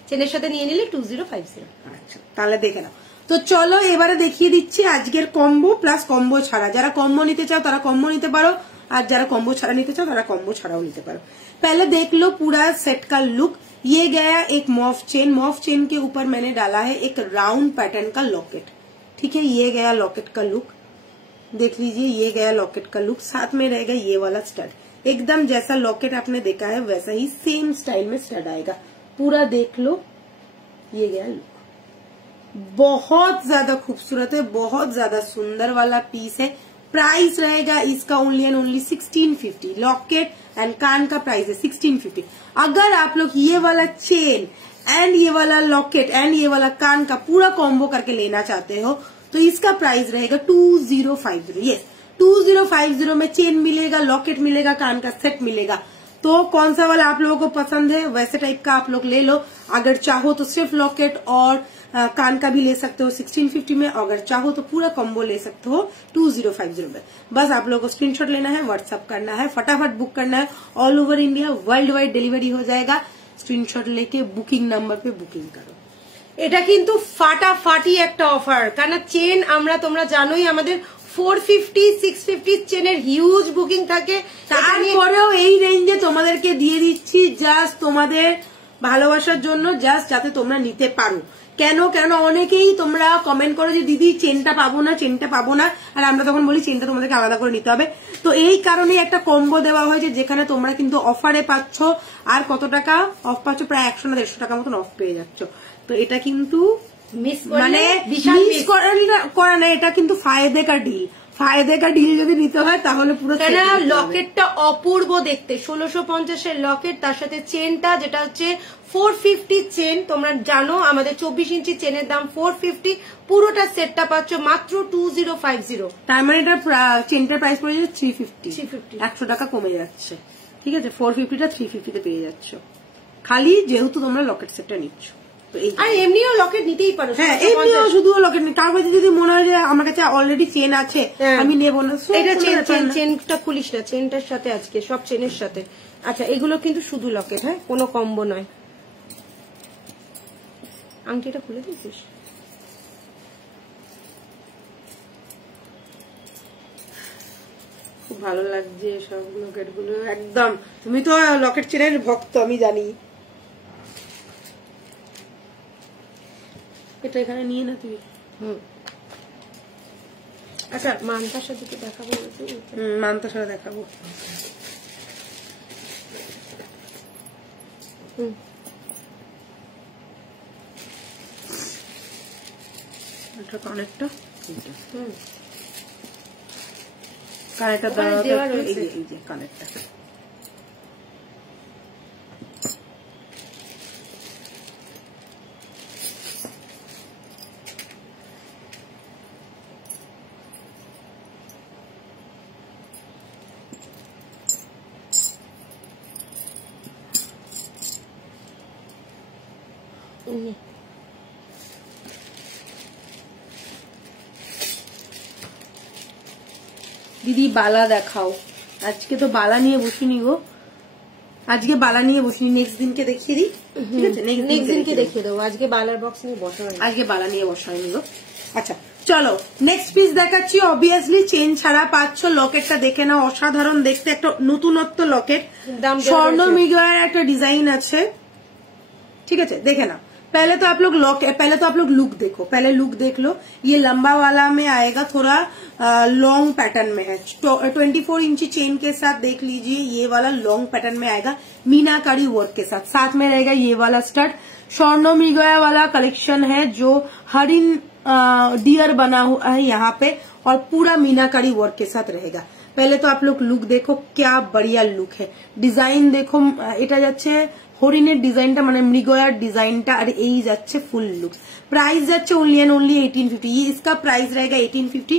চেনের সাথে নিয়ে নিলে 2050। আচ্ছা, তাহলে দেখে নাও। তো চলো এবারে দেখিয়ে দিচ্ছি আজকের কম্বো প্লাস কম্বো ছাড়া। যারা কম্বো নিতে চাও তারা কম্বো নিতে পারো, আর যারা কম্बो छाड़ा নিতে চাও তারা কম্बो छाड़ाও নিতে পারো। पहले देख लो पूरा सेट का लुक। ये गया एक मॉफ चेन के ऊपर मैंने डाला है एक राउंड पैटर्न का लॉकेट, ठीक है। ये गया लॉकेट का लुक, देख लीजिए, ये गया लॉकेट का लुक। साथ में रहेगा ये वाला स्टड, एकदम जैसा लॉकेट आपने देखा है वैसा ही सेम स्टाइल में स्टड आएगा। पूरा देख लो, ये गया लुक, बहुत ज्यादा खूबसूरत है, बहुत ज्यादा सुंदर वाला पीस है। प्राइस रहेगा इसका only and only 1650। Locket and कान का प्राइस है 1650। अगर आप लोग ये वाला चेन एंड ये वाला लॉकेट एंड ये वाला कान का पूरा कॉम्बो करके लेना चाहते हो तो इसका प्राइस रहेगा 2050। यस, 2050 में चेन मिलेगा, लॉकेट मिलेगा, कान का सेट मिलेगा। तो कौन सा वाला आप लोगों को पसंद है वैसे टाइप का आप लोग ले लो। अगर चाहो तो सिर्फ लॉकेट और कान का भी ले सकते हो 1650 में, अगर चाहो तो पूरा कॉम्बो ले सकते हो 2050 में। बस आप लोगों को स्क्रीनशॉट लेना है, व्हाट्सएप करना है, फटाफट बुक करना है। All over India world wide delivery हो जाएगा। स्क्रीनशॉट लेके बुकिंग नंबर पे बुकिंग करो। এটা কিন্তু ফাটাফাটি একটা অফার, কারণ চেন আমরা তোমরা জানোই আমাদের 450, 650 চেনের হিউজ বুকিং থাকে। তারপরেও এই রেঞ্জে তোমাদেরকে দিয়ে দিচ্ছি জাস্ট তোমাদের ভালোবাসার জন্য, জাস্ট যাতে তোমরা নিতে পারো। কেন অনেকেই তোমরা কমেন্ট করো যে দিদি চেনটা পাবো না, আর আমরা তখন বলি চেনটা তোমাদেরকে আলাদা করে নিতে হবে। তো এই কারণে একটা কম্বো দেওয়া হয়েছে যেখানে তোমরা কিন্তু অফারে পাচ্ছ। আর কত টাকা অফ পাচ্ছ? প্রায় 100 না 150 টাকা মতন অফ পেয়ে যাচ্ছ। তো এটা কিন্তু মিস মানে বিশাল মিস করা না, এটা কিন্তু ফায়দে কা ডিল যদি নিতে হয় তাহলে পুরো লকেটটা অপূর্ব দেখতে, 1650 লকেট, তার সাথে চেনটা যেটা হচ্ছে 450 চেন। তোমরা জানো আমাদের 24 ইঞ্চি চেনের দাম 450, পুরোটা সেটটা পাচ্ছ মাত্র 2050। তার মানে এটা চেনটার প্রাইস পড়ে যাচ্ছে 350, 100 টাকা কমে যাচ্ছে। ঠিক আছে, 450টা 350 পেয়ে যাচ্ছ, খালি যেহেতু তোমরা লকেট সেটটা নিচ্ছ। আর এমনিও লকেট নিতেই পারো। হ্যাঁ, এমনিও শুধু লকেট নেই, তার মধ্যে যদি মনে হয় যে আমার কাছে অলরেডি চেন আছে আমি নেবো না, এটা চেনটা খুলিস না, চেনটার সাথে আজকে সব চেনের সাথে। আচ্ছা, এগুলো কিন্তু শুধু লকেট, হ্যাঁ, কোনো কম্বো নয়। আংটিটা খুলে দিয়েছিস? খুব ভালো লাগছে সব লকেট গুলো একদম। তুমি তো লকেট চেনের ভক্ত, আমি জানি। এটা এখানে নিয়ে না তুই। আচ্ছা, মানতার সাথে তো দেখাবো। মানতার সাথে দেখাবো। এটা কানেক্টটা দেওয়া, এই যে কানেক্টটা। দিদি বালা দেখাও। আজকে তো বালা নিয়ে বসিনি গো, আজকে বালা নিয়ে বসিনি, নেক্সট দিনকে দেখিয়ে দিই। ঠিক আছে, নেক্সট দিনকে দেখিয়ে দেবো, আজকে বালার বক্স নিয়ে বসা হয়নি, আজকে বালা নিয়ে বসা হয়নি গো। আচ্ছা চলো নেক্সট পিস দেখাচ্ছি। অবভিয়াসলি চেন ছাড়া পাচ্ছ, লকেটটা দেখে নাও, অসাধারণ দেখতে, একটা নতুনত্ব লকেট, স্বর্ণ মৃগয়ের একটা ডিজাইন আছে। ठीक है, देखे ना, पहले तो आप लोग लुक देखो, पहले लुक देख लो। ये लंबा वाला में आएगा, थोड़ा लॉन्ग पैटर्न में है, 24 इंची चेन के साथ देख लीजिए। ये वाला लॉन्ग पैटर्न में आएगा मीनाकारी वर्क के साथ, साथ में रहेगा ये वाला स्टड। स्वर्ण मृगया वाला कलेक्शन है जो हरिन डियर बना हुआ है यहाँ पे, और पूरा मीनाकारी वर्क के साथ रहेगा। पहले तो आप लोग लुक देखो, क्या बढ़िया लुक है, डिजाइन देखो, এটা যাচ্ছে হরিণের ডিজাইনটা, মানে মৃগয়ার ডিজাইনটা, আর এই যাচ্ছে ফুল লুক। प्राइस যাচ্ছে ओनली एंड ओनली 1850। ये इसका प्राइस रहेगा 1850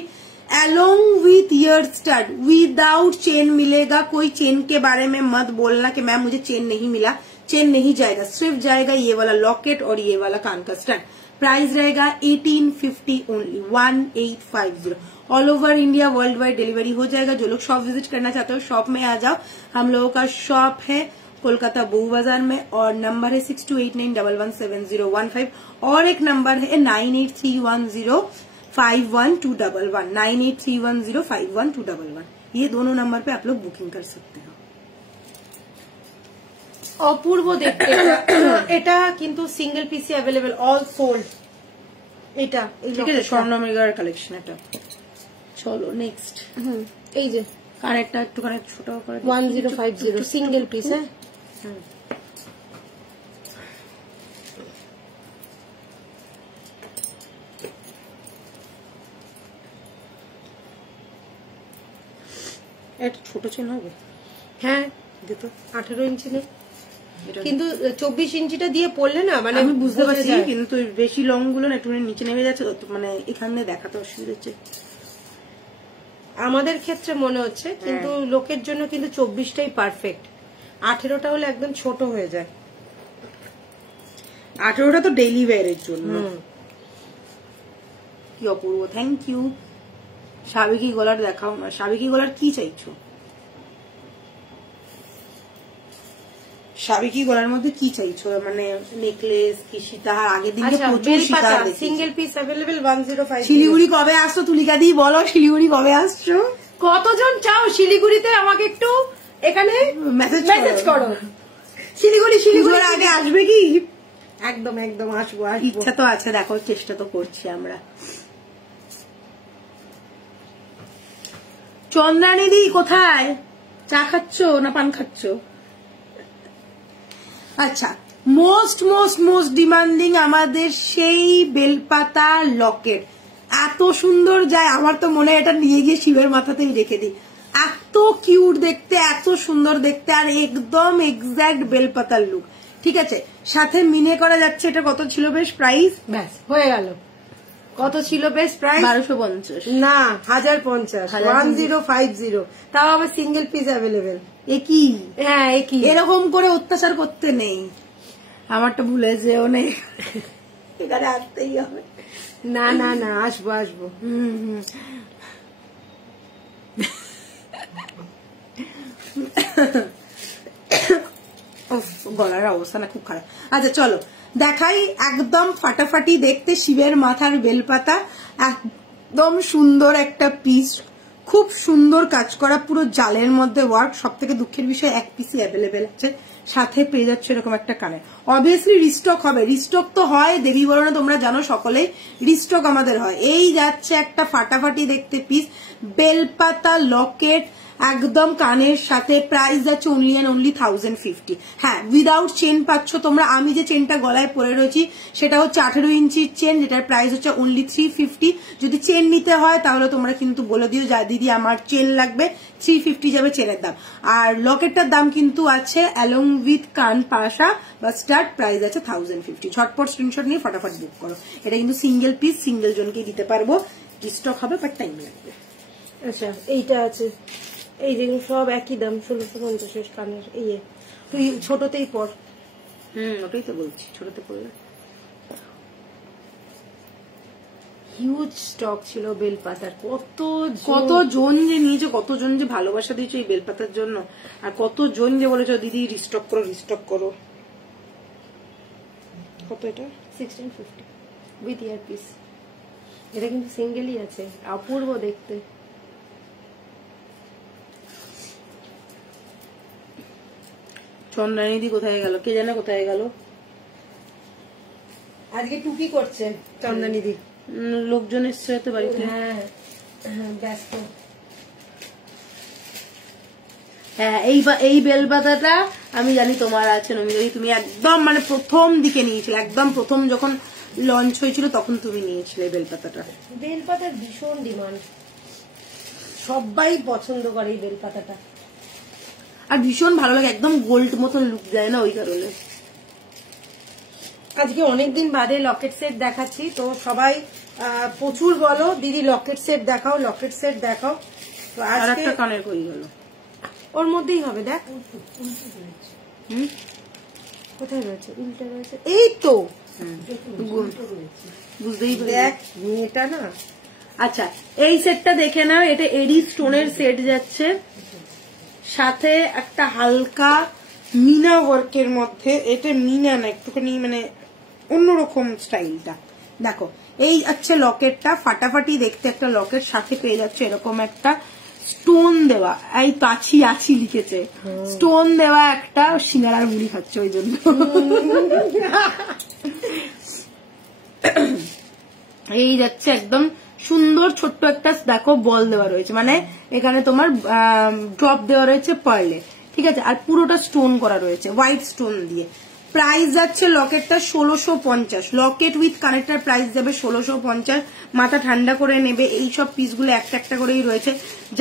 along with year stud, without chain मिलेगा। कोई चेन के बारे में मत बोलना कि मैम मुझे चेन नहीं मिला, चेन नहीं जाएगा, सिर्फ जाएगा ये वाला लॉकेट और ये वाला कान का स्टड। प्राइस रहेगा 1850 only, 1850। All over India world wide delivery हो जाएगा। जो लोग शॉप विजिट करना चाहते हो शॉप में आ जाओ। हम लोगों का शॉप है कोलकाता बहू बाजार में, और नंबर है 6289117015, और एक नंबर है 9831051211, 9831051211। ये दोनों नंबर पे आप लोग बुकिंग कर सकते हो। অপূর্ব দেখতে এটা কিন্তু সিঙ্গেল পিসি অ্যাভেলেবল, অল সোল্ড। এটা ঠিক আছে, স্বর্ণ মৃগয়ার কালেকশন এটা। চলো নেক্সট, এই যে কানেক্টটা একটু কানেক্ট ছোট করে 1050 সিঙ্গেল পিস। হ্যাঁ, এটা ছোট চেন হবে। হ্যাঁ, দিত 18 ইঞ্চি নেই, কিন্তু 24 ইঞ্চিটা দিয়ে পড়লে না, মানে আমি বুঝতে পারছি, কিন্তু বেশি লং গুলো না একটু নিচে নেমে যাচ্ছে, মানে এখানে দেখাতে অসুবিধা হচ্ছে আমাদের ক্ষেত্রে মনে হচ্ছে, কিন্তু লোকের জন্য কিন্তু 24টাই পারফেক্ট। 18টা হলে একদম ছোট হয়ে যায়। 18টা তো ডেইলি ওয়্যারের জন্য। কি অপূর্ব, থ্যাংক ইউ। সাবেকি গলার দেখাও না, সাবেকি গলার কি চাইছো? সাবেকি গলার মধ্যে কি চাইছো, মানে নেকলেস কি সীতাহার? আগের দিন প্রচুর সীতাহার দেখি। Single piece available 1050। শিলিগুড়ি কবে আসছো তুলিকা দি, বলো শিলিগুড়ি কবে আসছো? কতজন চাও শিলিগুড়িতে? আমাকে একটু এখানে মেসেজ করো। শিলিগুড়ি আগে আসবে কি? একদম একদম আসবো, ইচ্ছা তো আছে, দেখো চেষ্টা তো করছি আমরা। চন্দ্রানিদি কোথায়? চা খাচ্ছ না পান খাচ্ছ? আচ্ছা, মোস্ট মোস্ট মোস্ট ডিমান্ডিং আমাদের সেই বেলপাতা লকেট, এত সুন্দর যায়, আমার তো মনে হয় এটা নিয়ে গিয়ে শিবের মাথাতেই রেখে দিই। এত কিউট দেখতে, এত সুন্দর দেখতে, আর একদম এক্সাক্ট বেলপাতার লুক। ঠিক আছে, সাথে মিনে করা যাচ্ছে। এটা কত ছিল বেশ প্রাইস? ব্যাস হয়ে গেল। কত ছিল বেশ প্রাইস? 1250 না 1050, 1050। তাও আবার সিঙ্গেল পিস অ্যাভেলেবেল। একই, হ্যাঁ একই। এরকম করে অত্যাচার করতে নেই, আমারটা ভুলে যেও নেই, এখানে আসতেই হবে। না না না, আসবো আসবো। গলার অবস্থা না খুব খারাপ। আচ্ছা চলো দেখাই, একদম ফাটাফাটি দেখতে শিবের মাথার বেলপাতা, একদম সুন্দর একটা পিস, খুব সুন্দর কাজ করা, পুরো জালের মধ্যে ওয়ার্ক। সব থেকে দুঃখের বিষয় এক পিসই অ্যাভেলেবেল আছে, সাথে পেয়ে যাচ্ছে এরকম একটা কানে। অবভিয়াসলি রিস্টক হবে, রিস্টক তো হয় দেবী বরণে, তোমরা জানো সকলেই রিস্টক আমাদের হয়। এই যাচ্ছে একটা ফাটাফাটি দেখতে পিস বেলপাতা লকেট, একদম কানের সাথে। প্রাইস যাচ্ছে অনলি অ্যান্ড অনলি 1050। হ্যাঁ, উইদাউট চেন পাচ্ছ তোমরা। আমি যে চেনটা গলায় পরে রয়েছি সেটা হচ্ছে 18 ইঞ্চির চেন, যেটার প্রাইস হচ্ছে অনলি 350। যদি চেন নিতে হয় তাহলে তোমরা কিন্তু বলে দিও যা দিদি আমার চেন লাগবে, 350 যাবে চেনের দাম। আর লকেটটার দাম কিন্তু আছে অ্যালং উইথ কান পাশা বা স্টার্ট, প্রাইস আছে 1050। ঝটপট স্ক্রিনশট নিয়ে ফটাফট বুক করো। এটা কিন্তু সিঙ্গেল পিস, সিঙ্গেল জনকেই দিতে পারবো, স্টক হবে বাট টাইম লাগবে। আচ্ছা এইটা আছে, এই যেগুলো সব একই দাম, 1650 কানের। এই তুই ছোটতেই পর। ওটাই তো বলছি, ছোটতে পড়লে। হিউজ স্টক ছিল বেলপাতার, কত জন যে নিয়েছে, কতজন যে ভালোবাসা দিয়েছে এই বেলপাতার জন্য, আর কতজন যে বলেছে দিদি রিস্টক করো রিস্টক করো। কত এটা? 1650 উইথ ইয়ার পিস। এটা কিন্তু সিঙ্গেলই আছে, অপূর্ব দেখতে। চন্দ্রানিধি কোথায় গেল কে জানে, কোথায় গেল? আজকে টুকি করছে চন্দ্রানিধি। লোকজন এসছে হয়তো বাড়িতে। হ্যাঁ ব্যস্ত। হ্যাঁ, এই বেলপাতাটা আমি জানি তোমার আছে নমিতাদি, তুমি একদম মানে প্রথম দিকে নিয়েছিলে, একদম প্রথম যখন লঞ্চ হয়েছিল তখন তুমি নিয়েছিলে বেলপাতাটা। বেলপাতার ভীষণ ডিমান্ড, সবাই পছন্দ করে এই বেলপাতাটা, আর ভীষণ ভালো লাগে, একদম গোল্ড মতন লুক যায় না, ওই কারণে। আজকে অনেকদিন বাদে লকেট সেট দেখাচ্ছি, তো সবাই প্রচুর বলো দিদি লকেট সেট দেখাও, লকেট সেট দেখাও। তো আর একটা কানের কই গেল, ওর মধ্যেই হবে, দেখ কোথায় রয়েছে, উল্টা রয়েছে, এই তো বুঝতেই দেখ এটা না। আচ্ছা এই সেটটা দেখে নাও, এটা এডি স্টোনের সেট যাচ্ছে, সাথে একটা হালকা মিনা ওয়ার্কের মধ্যে, এটা মিনা না একটুখানি মানে অন্যরকম স্টাইলটা। দেখো এই আছে লকেটটা, ফাটাফাটি দেখতে একটা লকেট, সাথে পেয়ে যাচ্ছে এরকম একটা স্টোন দেওয়া, এই কাছি আছি লিখেছে, স্টোন দেওয়া একটা সিঙ্গারার মুড়ি খাচ্ছে ওই জন্য। এই যাচ্ছে একদম সুন্দর ছোট্ট একটা দেখো বল দেওয়া রয়েছে, মানে এখানে তোমার ড্রপ দেওয়া রয়েছে পার্লে, ঠিক আছে, আর পুরোটা স্টোন করা রয়েছে হোয়াইট স্টোন দিয়ে। প্রাইস যাচ্ছে লকেটটা 1650, লকেট উইথ কানেক্টার প্রাইস যাবে 1650। মাথা ঠান্ডা করে নেবে, এইসব পিসগুলো একটা একটা করেই রয়েছে,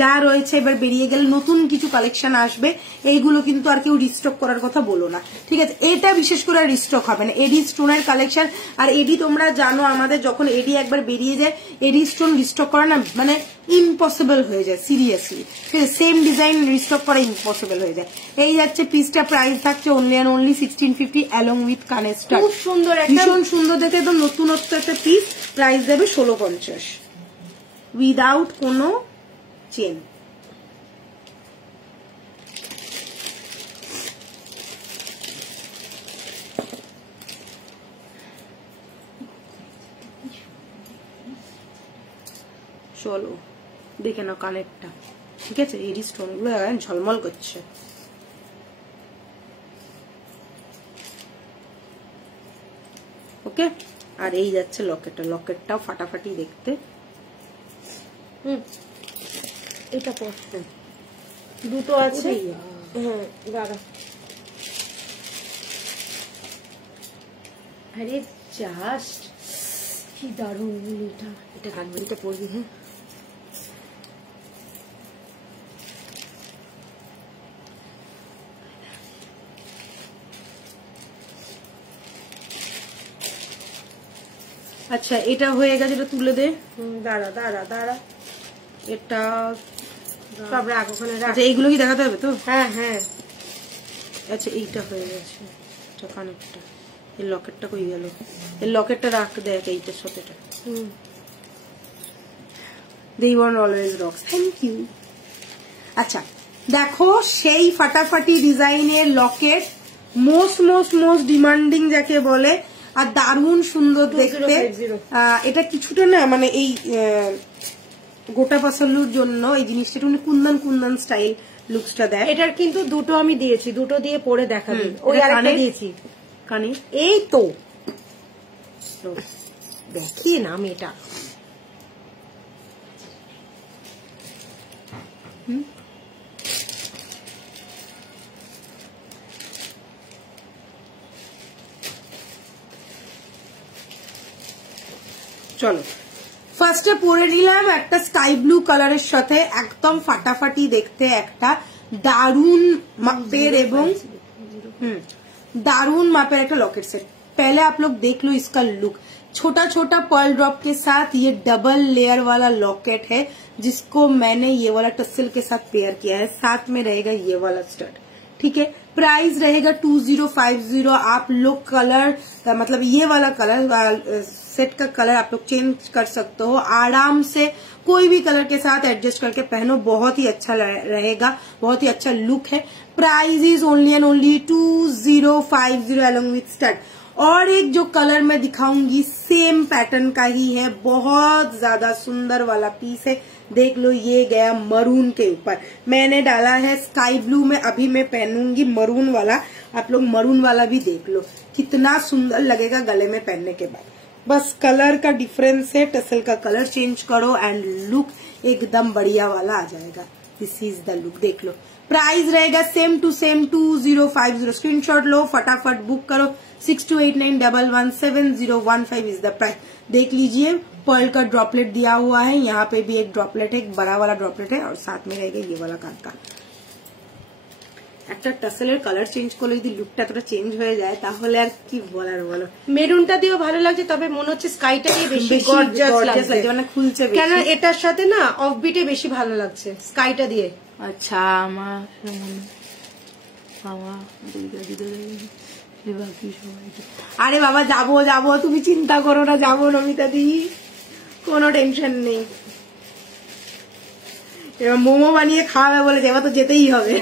যা রয়েছে এবার বেরিয়ে গেলে নতুন কিছু কালেকশন আসবে, এইগুলো কিন্তু আর কেউ রিস্টক করার কথা বলো না, ঠিক আছে। এটা বিশেষ করে রিস্টক হবে না, এডি স্টোনের কালেকশন। আর এডি তোমরা জানো আমাদের যখন এডি একবার বেরিয়ে যায়, এডি স্টোন রিস্টক করা না মানে ইম্পসিবল হয়ে যায়, সিরিয়াসলি, ঠিক আছে, সেম ডিজাইন রিস্টক করা ইম্পসিবল হয়ে যায়। এই যাচ্ছে পিসটা, প্রাইস থাকছে only and only 1650 along with connector. খুব সুন্দর, ভীষণ সুন্দর দেখে, একদম নতুনত্ব একটা পিস, প্রাইস দেবে 1650 উইদাউট কোনো চেন। চলো দেখে নাও কানেরটা, ঠিক আছে, এডি স্টোন গুলো ঝলমল করছে। ওকে, আর এই যাচ্ছে লকেটটা, লকেটটাও ফাটাফাটি দেখতে। এটা পড়ছে দুটো আছে, হ্যাঁ দাঁড়া, আরে জাস্ট কি দারুণ এটা। এটা কানবালিটা পরবি? হ্যাঁ আচ্ছা এটা হয়ে গেছে, এটা তুলে দে। দাঁড়া দাঁড়া দাঁড়া, এটা সব রাখ ওখানে রাখ। আচ্ছা এইগুলো কি দেখাতে হবে তো? হ্যাঁ হ্যাঁ। আচ্ছা এইটা হয়ে গেছে, এটা কানেরটা। এই লকেটটা কই গেল? এই লকেটটা রাখ, দেখ এইটার সাথে এটা। They were always rocks. Thank you. আচ্ছা দেখো সেই ফাটাফাটি ডিজাইনের Locket, most most most demanding যাকে বলে, আর দারুণ সুন্দর দেখতে। এটা কিছুটা না মানে এই গোটা পাসালুর জন্য এই জিনিসটা একটু কুন্দন কুন্দন স্টাইল লুকসটা দেয়। এটার কিন্তু দুটো আমি দিয়েছি, দুটো দিয়ে পরে দেখাবি। ওই আরেকটা দিয়েছি কানে। এই তো দেখিয়ে না আমি এটা। চলো ফার্স্টে পরে নিলাম একটা স্কাই ব্লু কালারের সাথে একদম ফাটাফাটি দেখতে একটা দারুন मापेर एवं दारुण मापेर एक लॉकेट सेट। पहले आप लोग देख लो इसका लुक, छोटा छोटा पर्ल ड्रॉप के साथ ये डबल लेयर वाला लॉकेट है जिसको मैंने ये वाला टसल के साथ पेयर किया है। साथ में रहेगा ये वाला स्टड, ठीक है। प्राइस रहेगा 2050। आप लोग कलर मतलब ये वाला कलर सेट का कलर आप लोग चेंज कर सकते हो आराम से, कोई भी कलर के साथ एडजस्ट करके पहनो, बहुत ही अच्छा रहेगा, बहुत ही अच्छा लुक है। Price is only and only 2050 along with stud. और एक जो कलर मैं दिखाऊंगी सेम पैटर्न का ही है, बहुत ज्यादा सुंदर वाला पीस है। देख लो ये गया मरून के ऊपर, मैंने डाला है स्काई ब्लू में, अभी मैं पहनूंगी मरून वाला। आप लोग मरून वाला भी देख लो कितना सुंदर लगेगा गले में पहनने के बाद। बस कलर का डिफरेंस है, टसल का कलर चेंज करो एंड लुक एकदम बढ़िया वाला आ जाएगा। दिस इज द लुक, देख लो। प्राइस रहेगा सेम टू सेम 2050। स्क्रीनशॉट लो, फटाफट बुक करो। 6289117015 इज द प्राइस। देख लीजिए पर्ल का ड्रॉपलेट दिया हुआ है, यहाँ पे भी एक ड्रॉपलेट है, एक बड़ा वाला ड्रॉपलेट है, और साथ में रहेगा ये वाला कान का। একটা টাসেলের কালার চেঞ্জ করলে যদি লুকটা এতটা চেঞ্জ হয়ে যায় তাহলে আর কি বলার বলো। মেরুনটা দিয়েও ভালো লাগছে, তবে মনে হচ্ছে স্কাইটাকে বেশি গর্জিয়াস লাগছে, মানে খুলছে বেশি। কেন এটার সাথে না অফবিটে বেশি ভালো লাগছে স্কাইটা দিয়ে। আচ্ছা আমার আরে বাবা যাবো যাবো, তুমি চিন্তা করো না, যাবো নমিতা দি, কোনো টেনশন নেই। এবার মোমো বানিয়ে খাওয়াবে বলেছে, এবার তো যেতেই হবে।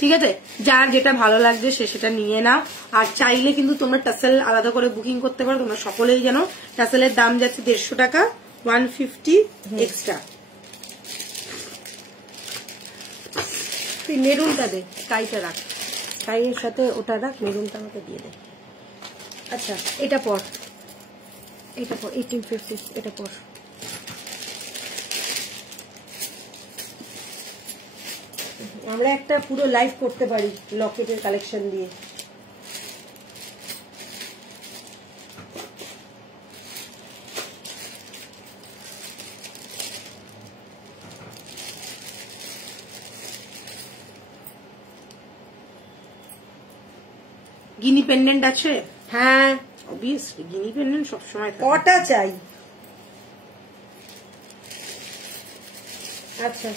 ঠিক আছে, যার যেটা ভালো লাগছে সে সেটা নিয়ে নাও। আর চাইলে কিন্তু তোমরা টাসেল আলাদা করে বুকিং করতে পারো। তোমরা সকলেই জানো টাসেলের দাম যাচ্ছে 150 টাকা, 150 এক্সট্রা। তুই মেরুনটা দে, স্কাইটা রাখ, স্কাইয়ের সাথে ওটা রাখ, মেরুনটা আমাকে দিয়ে দে। আচ্ছা এটা পর, এটা পর 1850, এটা পর। আমরা একটা পুরো লাইভ করতে পারি লকেটের কালেকশন দিয়ে। গিনি পেন্ডেন্ট আছে? হ্যাঁ অবভিয়াসলি গিনি পেন্ডেন্ট সবসময় থাকে। কটা চাই? আচ্ছা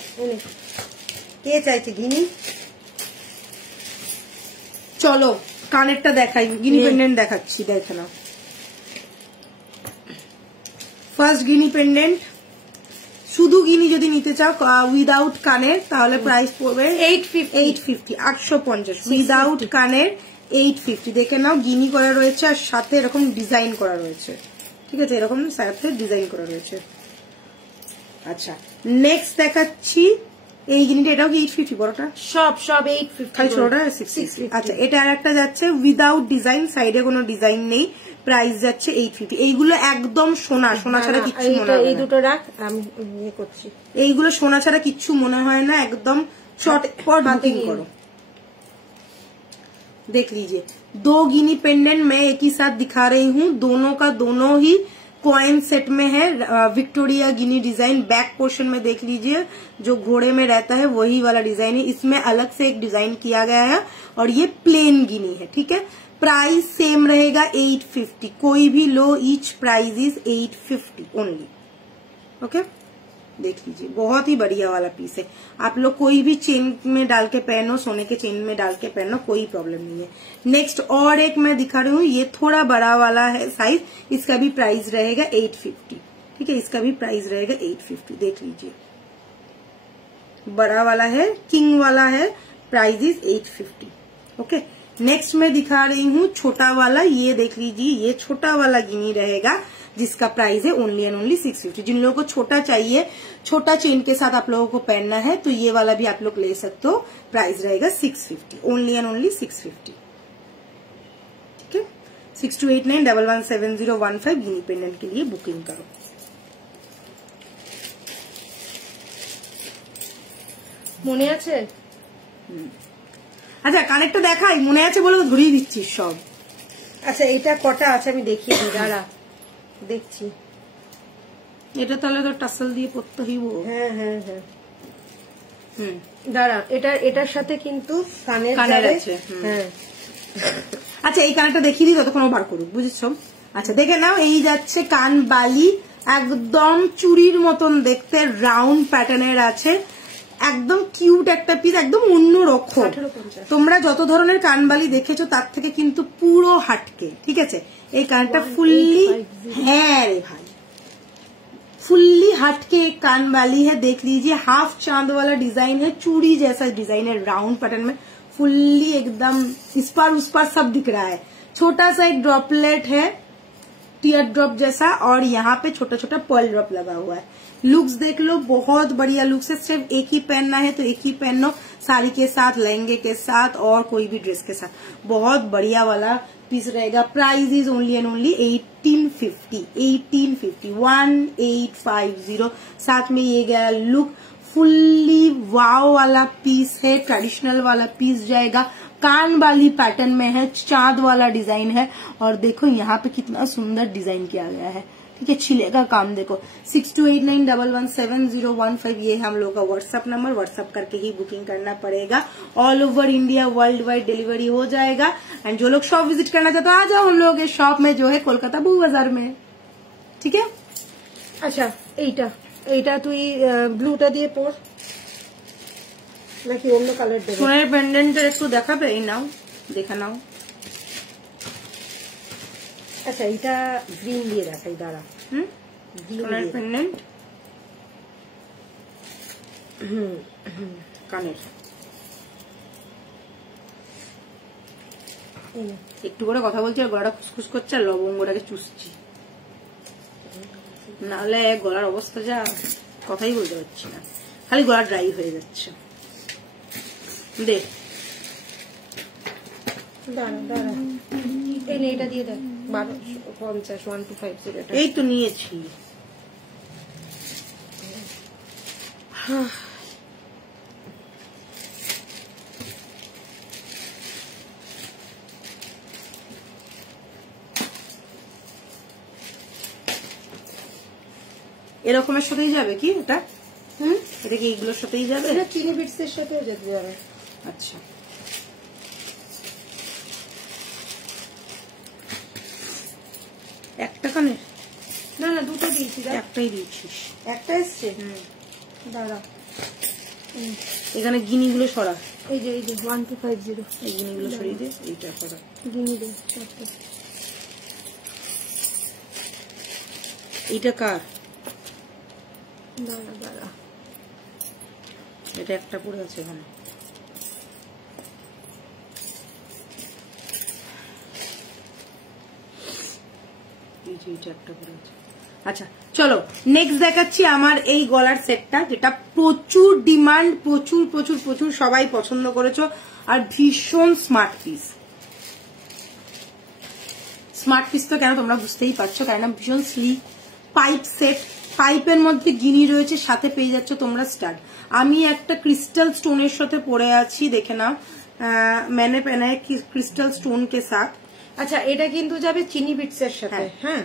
কে চাইছে গিনি? চলো কানেরটা দেখাই, গিনি পেন্ডেন্ট দেখাচ্ছি, দেখে নাও। ফার্স্ট গিনি পেন্ডেন্ট, শুধু গিনি যদি নিতে চাও উইদাউট কানের তাহলে প্রাইস পড়বে 850, 850। উইদাউট কানের 850। দেখে নাও গিনি করা রয়েছে আর সাথে এরকম ডিজাইন করা রয়েছে, ঠিক আছে, এরকম সাথে ডিজাইন করা রয়েছে। আচ্ছা নেক্সট দেখাচ্ছি এই গিনিটা, এটাও কি 850? বড়টা সব 850, খালি ছোটটা 650। আচ্ছা এটা আর একটা যাচ্ছে উইদাউট ডিজাইন, সাইডে কোনো ডিজাইন নেই, প্রাইস যাচ্ছে 850। এইগুলো একদম সোনা, সোনা ছাড়া কিচ্ছু মনে হয় না। এই দুটো রাখ, আমি ইয়ে করছি। এইগুলো সোনা ছাড়া কিচ্ছু মনে হয় না, একদম চটপট বুকিং করো। देख लीजिए, 2 गिनी पेंडेंट मैं एक ही साथ दिखा रही हूँ, दोनों का दोनों ही कॉइन सेट में है, विक्टोरिया गिनी डिजाइन। बैक पोर्शन में देख लीजिए जो घोड़े में रहता है वही वाला डिजाइन है, इसमें अलग से एक डिजाइन किया गया है और ये प्लेन गिनी है, ठीक है। प्राइस सेम रहेगा 850, कोई भी लो, each price is 850 only, okay. देख लीजिए बहुत ही बढ़िया वाला पीस है, आप लोग कोई भी चेन में डाल के पहनो, सोने के चेन में डाल के पहनो, कोई प्रॉब्लम नहीं है। नेक्स्ट और एक मैं दिखा रही हूँ, ये थोड़ा बड़ा वाला है साइज, इसका भी प्राइस रहेगा 850, ठीक है, इसका भी प्राइस रहेगा 850। देख लीजिए बड़ा वाला है, किंग वाला है, प्राइस इज 850, ओके। नेक्स्ट मैं दिखा रही हूँ छोटा वाला, ये देख लीजिए, ये छोटा वाला गिनी रहेगा जिसका प्राइस है ओनली एंड ओनली 650। जिन लोगों को छोटा चाहिए, छोटा चेन के साथ आप लोगों को पहनना है तो ये वाला भी आप लोग ले सकते हो, प्राइस रहेगा 650, ओनली एंड ओनली 650, ठीक है। 6289117015 गिनी पेंडेंट के लिए बुकिंग करो। মনে আছে? আচ্ছা কানেক্টটা দেখাই, মনে আছে বলে তো ধরিয়ে দিচ্ছিস সব। আচ্ছা এটা কটা আছে আমি দেখিয়ে দিই, দাঁড়া দেখছি। এটা তাহলে তো টাসেল দিয়ে পরতে হইব। হ্যাঁ হ্যাঁ হ্যাঁ, দাঁড়া, এটার সাথে কিন্তু কানের আছে। হ্যাঁ আচ্ছা এই কানেরটা দেখিয়ে দিই, ততক্ষণ বার করুক, বুঝেছো? আচ্ছা দেখে নাও, এই যাচ্ছে কান বালি, একদম চুড়ির মতন দেখতে, রাউন্ড প্যাটার্নের আছে, একদম কিউট একটা পিস, একদম অন্যরকম। তোমরা যত ধরনের কানবালি দেখেছো তার থেকে কিন্তু পুরো হাটকে, ঠিক আছে। এই কানটা ফুললি, হ্যাঁ রে ভাই, फुल्ली हट के एक कान वाली है, देख लीजिए हाफ चांद वाला डिजाइन है, चूड़ी जैसा डिजाइन है, राउंड पैटर्न में, फुल्ली एकदम इस पार उस पार सब दिख रहा है। छोटा सा एक ड्रॉपलेट है टीयर ड्रॉप जैसा, और यहाँ पे छोटा छोटा पर्ल ड्रॉप लगा हुआ है। लुक्स देख लो, बहुत बढ़िया लुक्स है। सिर्फ एक ही पहनना है तो एक ही पहनो, साड़ी के साथ, लहंगे के साथ और कोई भी ड्रेस के साथ, बहुत बढ़िया वाला पीस रहेगा। Price is only and only 1850, 1850। साथ में ये गया लुक, फुल्ली वाव वाला पीस है, ट्रेडिशनल वाला पीस जाएगा, कान वाली पैटर्न में है, चांद वाला डिजाइन है, और देखो यहाँ पे कितना सुंदर डिजाइन किया गया है, ठीक है। छिले का काम देखो। 6289117015 ये हम लोग का व्हाट्सएप नंबर, व्हाट्सएप करके ही बुकिंग करना पड़ेगा। All over India world wide delivery हो जाएगा। एंड जो लोग शॉप विजिट करना चाहते हो आ जाओ हम लोग के शॉप में, जो है कोलकाता बू बाजार में, ठीक है। আচ্ছা এইটা তুই ব্লুটা দিয়ে পর নাকি অন্য কালার দেবে? সোনার পেন্ডেন্টের একটু দেখাবে, এই নাও দেখে নাও। আচ্ছা এটা গ্রিন দিয়ে দেখাই, দাঁড়া। সোনার পেন্ডেন্ট, কানের একটু করে কথা বলছি আর গলাটা খুসখুস করছে আর লবঙ্গটাকে চুষছি, নাহলে গলার অবস্থা যা, কথাই বলতে পারছি না, খালি গলা ড্রাই হয়ে যাচ্ছে। দেখ দাঁড়া দাঁড়া, এটা দিয়ে দেখ, 1250 1250। এই তো নিয়েছি। এরকমের সাথেই যাবে কি এটা? এটা কি এইগুলোর সাথেই যাবে? এটা চিনি বিটস এর সাথেও যেতে যাবে। আচ্ছা একটা কানের? না না দুটো দিয়েছি, একটাই দিয়েছিস। একটা এসছে, দাঁড়া। এখানে গিনিগুলো সরা, এই যে 1250, এই গিনিগুলো সরিয়ে দে, এইটা সরা, গিনি দে। এইটা কার? দাঁড়া দাঁড়া, এটা একটা পড়ে আছে এখানে। আচ্ছা চলো নেক্সট দেখাচ্ছি আমার এই গলার সেটটা, যেটা প্রচুর ডিমান্ড, প্রচুর প্রচুর প্রচুর সবাই পছন্দ করেছো, আর ভীষণ স্মার্ট পিস। স্মার্ট পিস তো কেন তোমরা বুঝতেই পারছো, কেননা ভীষণ স্লিক পাইপ সেট, পাইপের মধ্যে গিনি রয়েছে, সাথে পেয়ে যাচ্ছ তোমরা স্টাড। আমি একটা ক্রিস্টাল স্টোনের সাথে পরে আছি, দেখে নাও, मैंने पहना है क्रिस्टल स्टोन के साथ। আচ্ছা, এটা কিন্তু যাবে চিনি বিটসের সাথে। হ্যাঁ,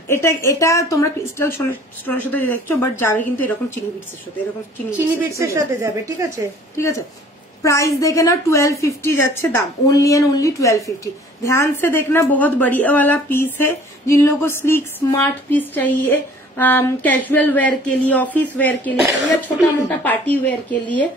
এটা তোমরা ক্রিস্টাল স্টোনের সাথে দেখছো, বাট যাবে কিন্তু এরকম চিনি বিটসের সাথে, এরকম চিনি বিটসের সাথে যাবে। ঠিক আছে, ঠিক আছে। प्राइस देखे ना 1250 जाच्छे दाम, ओनली एंड ओनली 1250। ध्यान से देखना, बहुत बढ़िया वाला पीस है। जिन लोगों को स्लीक स्मार्ट पीस चाहिए, कैजुअल वेयर के लिए, ऑफिस वेयर के लिए या छोटा मोटा पार्टी वेयर के लिए,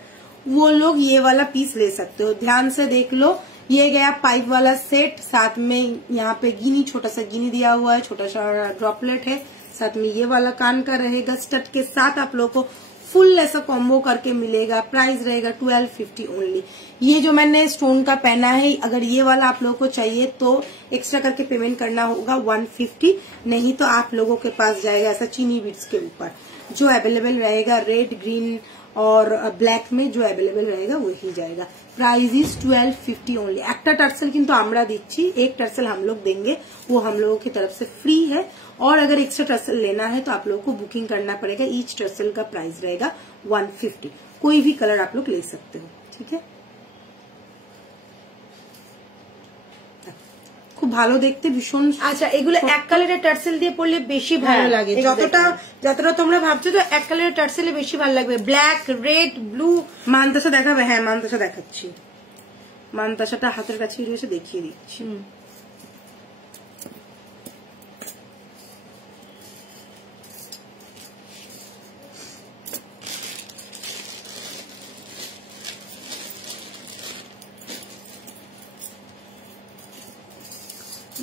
वो लोग ये वाला पीस ले सकते हो। ध्यान से देख लो, ये गया पाइप वाला सेट, साथ में यहाँ पे गिनी, छोटा सा गिनी दिया हुआ है, छोटा सा ड्रॉपलेट है, साथ में ये वाला कान का रहेगा। स्टड के साथ आप लोगों को फुल ऐसा कॉम्बो करके मिलेगा। प्राइस रहेगा 1250 ओनली। ये जो मैंने स्टोन का पहना है, अगर ये वाला आप लोगों को चाहिए तो एक्स्ट्रा करके पेमेंट करना होगा 150, नहीं तो आप लोगों के पास जाएगा ऐसा चीनी बीट्स के ऊपर जो अवेलेबल रहेगा, रेड ग्रीन और ब्लैक में जो अवेलेबल रहेगा वही जाएगा। Price is 1250 only. একটা টার্সেল কিন্তু আমরা দিচ্ছি, एक টার্সেल हम लोग देंगे, वो हम लोगों की तरफ से फ्री है। और अगर एक्स्ट्रा टर्सल लेना है तो आप लोगों को बुकिंग करना पड़ेगा। ईच टर्सल का प्राइस रहेगा 150। कोई भी कलर आप लोग ले सकते हो, ठीक है। খুব ভালো দেখতে, ভীষণ। আচ্ছা, এগুলো এক কালারের টার্সেল দিয়ে পরলে বেশি ভালো লাগে। যতটা তোমরা ভাবছো তো এক কালারের টার্সেলে বেশি ভালো লাগবে। Black, red, blue. মানতাসা দেখাবে? হ্যাঁ, মানতাসা দেখাচ্ছি। মানতাসাটা হাতের কাছে রয়েছে, দেখিয়ে দিচ্ছি।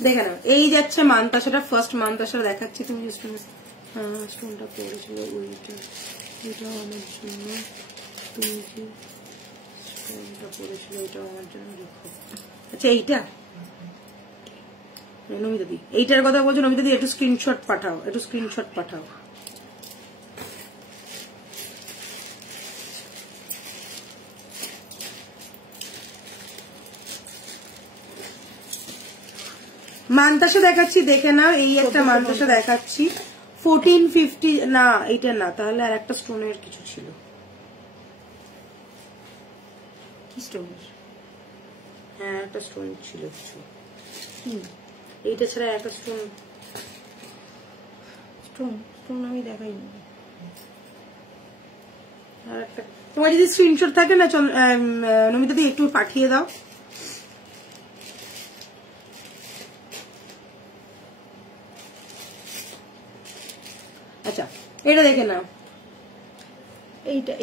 দেখে নাও, এই যাচ্ছে মানতাসাটা। ফার্স্ট মানতাসা দেখাচ্ছি। তুমি যে স্টোনটা পড়েছিল ওইটা, এটাও আমার জন্য। তুমি যে স্টোনটা পড়েছিল ওইটাও আমার জন্য রেখো। আচ্ছা, এইটা নমিতা দি, এইটার কথা বলছো? নমিতা দি, একটু স্ক্রিনশট পাঠাও, একটু স্ক্রিনশট পাঠাও। মানতাসা দেখাচ্ছি, দেখে নাও। এই একটা মানতাসা দেখাচ্ছি 1450। না, এইটা না, তাহলে আর একটা স্টোনের কিছু ছিল। কি স্টোনের? হ্যাঁ, একটা স্টোন ছিল কিছু। এইটা ছাড়া একটা স্টোন আমি দেখাইনি। আর একটা, তোমার যদি স্ক্রিনশট থাকে না নমিতা দি, একটু পাঠিয়ে দাও। আচ্ছা, এটা দেখে নাও।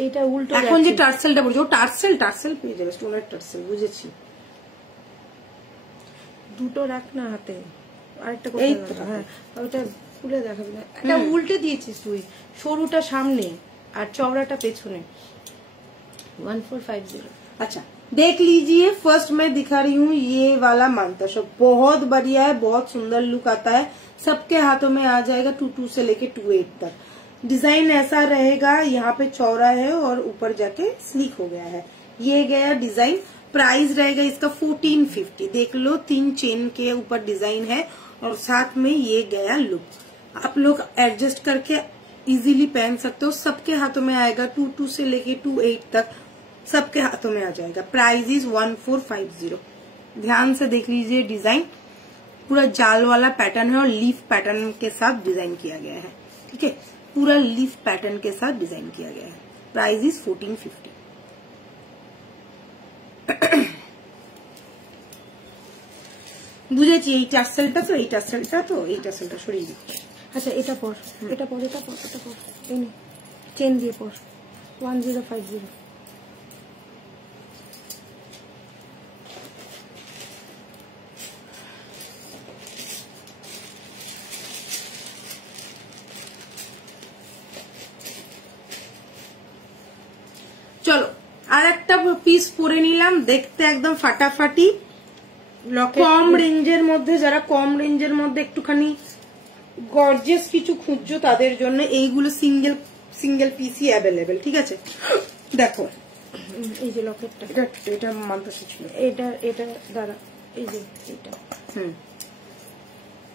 এইটা উল্টো। এখন যে টার্সেলটা পড়ছে, ও টার্সেল পেয়ে যাবে, স্টোনের টার্সেল। বুঝেছি। দুটো রাখ না হাতে, আরেকটা কোথায়? হ্যাঁ, ওটা খুলে দেখাবি না। এটা উল্টে দিয়েছিস তুই, সরুটা সামনে আর চওড়াটা পেছনে। 1450। अच्छा, देख लीजिए। फर्स्ट मैं दिखा रही हूँ ये वाला मानताशा, बहुत बढ़िया है, बहुत सुंदर लुक आता है। सबके हाथों में आ जाएगा 22 से लेके 28 तक। डिजाइन ऐसा रहेगा, यहाँ पे चौड़ा है और ऊपर जाके स्लीक हो गया है। ये गया डिजाइन। प्राइस रहेगा इसका 1450। देख लो, 3 चेन के ऊपर डिजाइन है और साथ में ये गया लुक। आप लोग एडजस्ट करके इजीली पहन सकते हो। सबके हाथों में आएगा 22 से लेके 28 तक, सबके हाथों में आ जाएगा। Price is 1450। ध्यान से देख लीजिए, डिजाइन पूरा जाल वाला पैटर्न है और लीफ पैटर्न के साथ डिजाइन किया गया है। ठीक है, पूरा लीफ पैटर्न के साथ डिजाइन किया गया है। Price is 1450। বুঝেছি। এই টার্সেলটা তো, এই টার্সেলটা সরিয়ে দিচ্ছি। আচ্ছা, এটা পর, এটা পর, এটা পর, এটা পর। এই নে, চেন দিয়ে পর। 1050। চলো, আর একটা পিস পরে নিলাম, দেখতে একদম ফাটাফাটি। কম রেঞ্জের মধ্যে, যারা কম রেঞ্জের মধ্যে একটুখানি গর্জিয়াস কিছু খুঁজছো তাদের জন্য এইগুলো সিঙ্গেল পিসই অ্যাভেলেবেল। ঠিক আছে, দেখো এই যে লকেটটা, এটা মানতাসা ছিল। এটা দাঁড়া, এই যে এটা।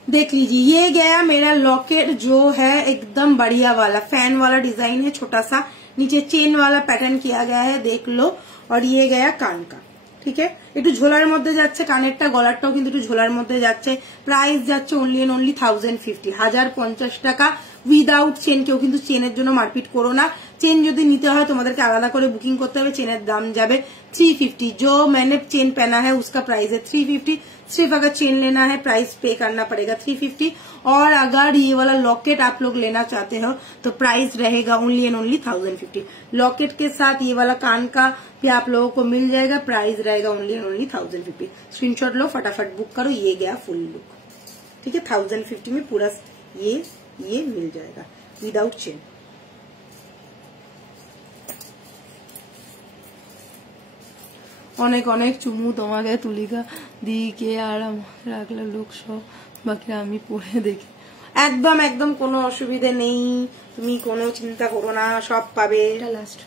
देख लीजिए, ये गया मेरा लॉकेट जो है एकदम बढ़िया वाला, फैन वाला डिजाइन है, छोटा सा नीचे चेन वाला पैटर्न किया गया है, देख लो। और ये गया कान का। ঠিক আছে, একটু ঝোলার মধ্যে যাচ্ছে, কানেরটা গলারটাও কিন্তু একটু ঝোলার মধ্যে যাচ্ছে। প্রাইস যাচ্ছে অনলি এন্ড অনলি 1050, 1050 টাকা উইদাউট চেন। কেউ কিন্তু চেনের জন্য মারপিট করো না, চেন যদি নিতে হয় তোমাদেরকে আলাদা করে বুকিং করতে হবে, চেনের দাম যাবে 350। जो मैंने चेन पहना है उसका प्राइस है 350, सिर्फ अगर चेन लेना है प्राइस पे करना पड़ेगा 350। और अगर ये वाला लॉकेट आप लोग लेना चाहते हो तो प्राइस रहेगा ओनली एंड ओनली 1050। लॉकेट के साथ ये वाला कान का भी आप लोगों को मिल जाएगा, प्राइस रहेगा ओनली एंड ओनली 1050। स्क्रीनशॉट लो, फटाफट बुक करो, ये गया फुल लुक। ठीक है, 1050 में पूरा ये मिल जाएगा विदाउट चेन। অনেক অনেক চুমু তোমাকে তুলিকা দিকে, আর রাখলে লোক সব বাকি আমি পরে দেখি। একদম একদম কোনো অসুবিধে নেই, তুমি কোনো চিন্তা করো না, সব পাবে। লাস্ট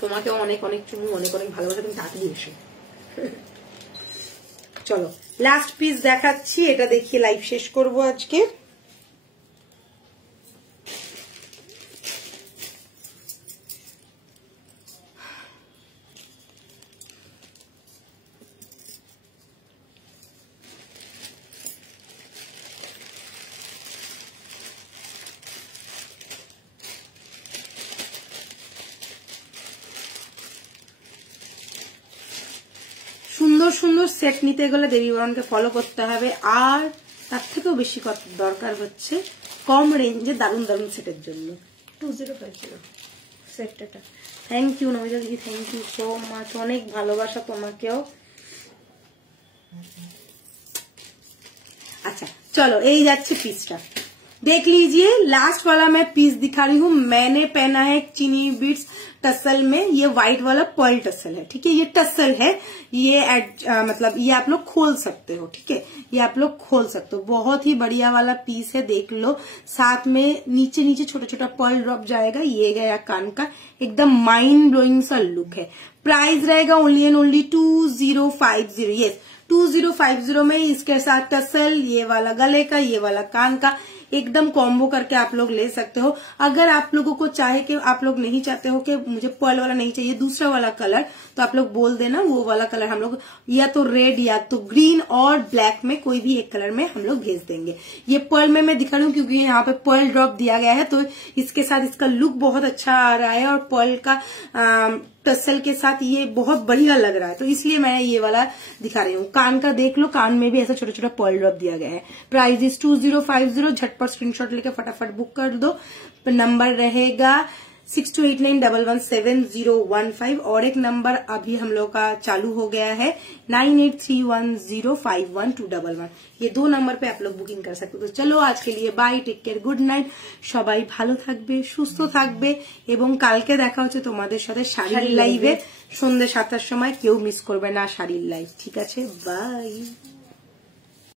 তোমাকে অনেক অনেক চুমু, অনেক অনেক ভালোবাসা, তুমি তাড়াতাড়ি এসো। চলো লাস্ট পিস দেখাচ্ছি, এটা দেখিয়ে লাইভ শেষ করবো আজকে। সুন্দর সুন্দর সেট নিতে গেলে দেবী বরণকে ফলো করতে হবে, আর তার থেকেও বেশি দরকার হচ্ছে কম রেঞ্জে দারুণ দারুণ সেটের জন্য 2050 সেটটা। থ্যাংক ইউ নমিতা দিদি, থ্যাংক ইউ সো মাচ, অনেক ভালোবাসা তোমাকেও। अच्छा चलो यही जाच्छे पीसटा देख लीजिए। लास्ट वाला मैं पीस दिखा रही हूँ, मैंने पहना है चीनी बीट्स टसल में, ये व्हाइट वाला पर्ल टसल है। ठीक है, ये टसल है, ये मतलब ये आप लोग खोल सकते हो। ठीक है, ये आप लोग खोल सकते हो, बहुत ही बढ़िया वाला पीस है, देख लो। साथ में नीचे नीचे छोटा छोटा पर्ल ड्रॉप जाएगा, ये गया कान का, एकदम माइंड ब्लोइंग सा लुक है। प्राइस रहेगा ओनली एंड ओनली 2050। यस 2050 में इसके साथ टसल, ये वाला गले का, ये वाला कान का, एकदम कॉम्बो करके आप लोग ले सकते हो। अगर आप लोगों को चाहे कि आप लोग नहीं चाहते हो कि मुझे पर्ल वाला नहीं चाहिए, दूसरा वाला कलर, तो आप लोग बोल देना, वो वाला कलर हम लोग या तो रेड या तो ग्रीन और ब्लैक में कोई भी एक कलर में हम लोग भेज देंगे। ये पर्ल में मैं दिखा रही हूँ क्योंकि यहाँ पे पर्ल ड्रॉप दिया गया है, तो इसके साथ इसका लुक बहुत अच्छा आ रहा है, और पर्ल का टसल के साथ ये बहुत बढ़िया लग रहा है, तो इसलिए मैं ये वाला दिखा रही हूँ। कान का देख लो, कान में भी ऐसा छोटा छोटा पर्ल ड्रॉप दिया गया है। प्राइस इज 2050, झटपट स्क्रीनशॉट लेके फटाफट बुक कर दो। नंबर रहेगा 6289117015, और एक नंबर अभी हम लोग का चालू हो गया है 9831051211। ये दो नंबर पे आप लोग बुकिंग कर सकते हो। तो चलो आज के लिए bye, take care, good night, সবাই ভালো থাকবে, সুস্থ থাকবে, এবং কালকে দেখা হচ্ছে তোমাদের সাথে শাড়ির লাইভে সন্ধ্যে 7টার সময়। কেউ মিস করবে না শাড়ির লাইভ, ঠিক আছে? বাই।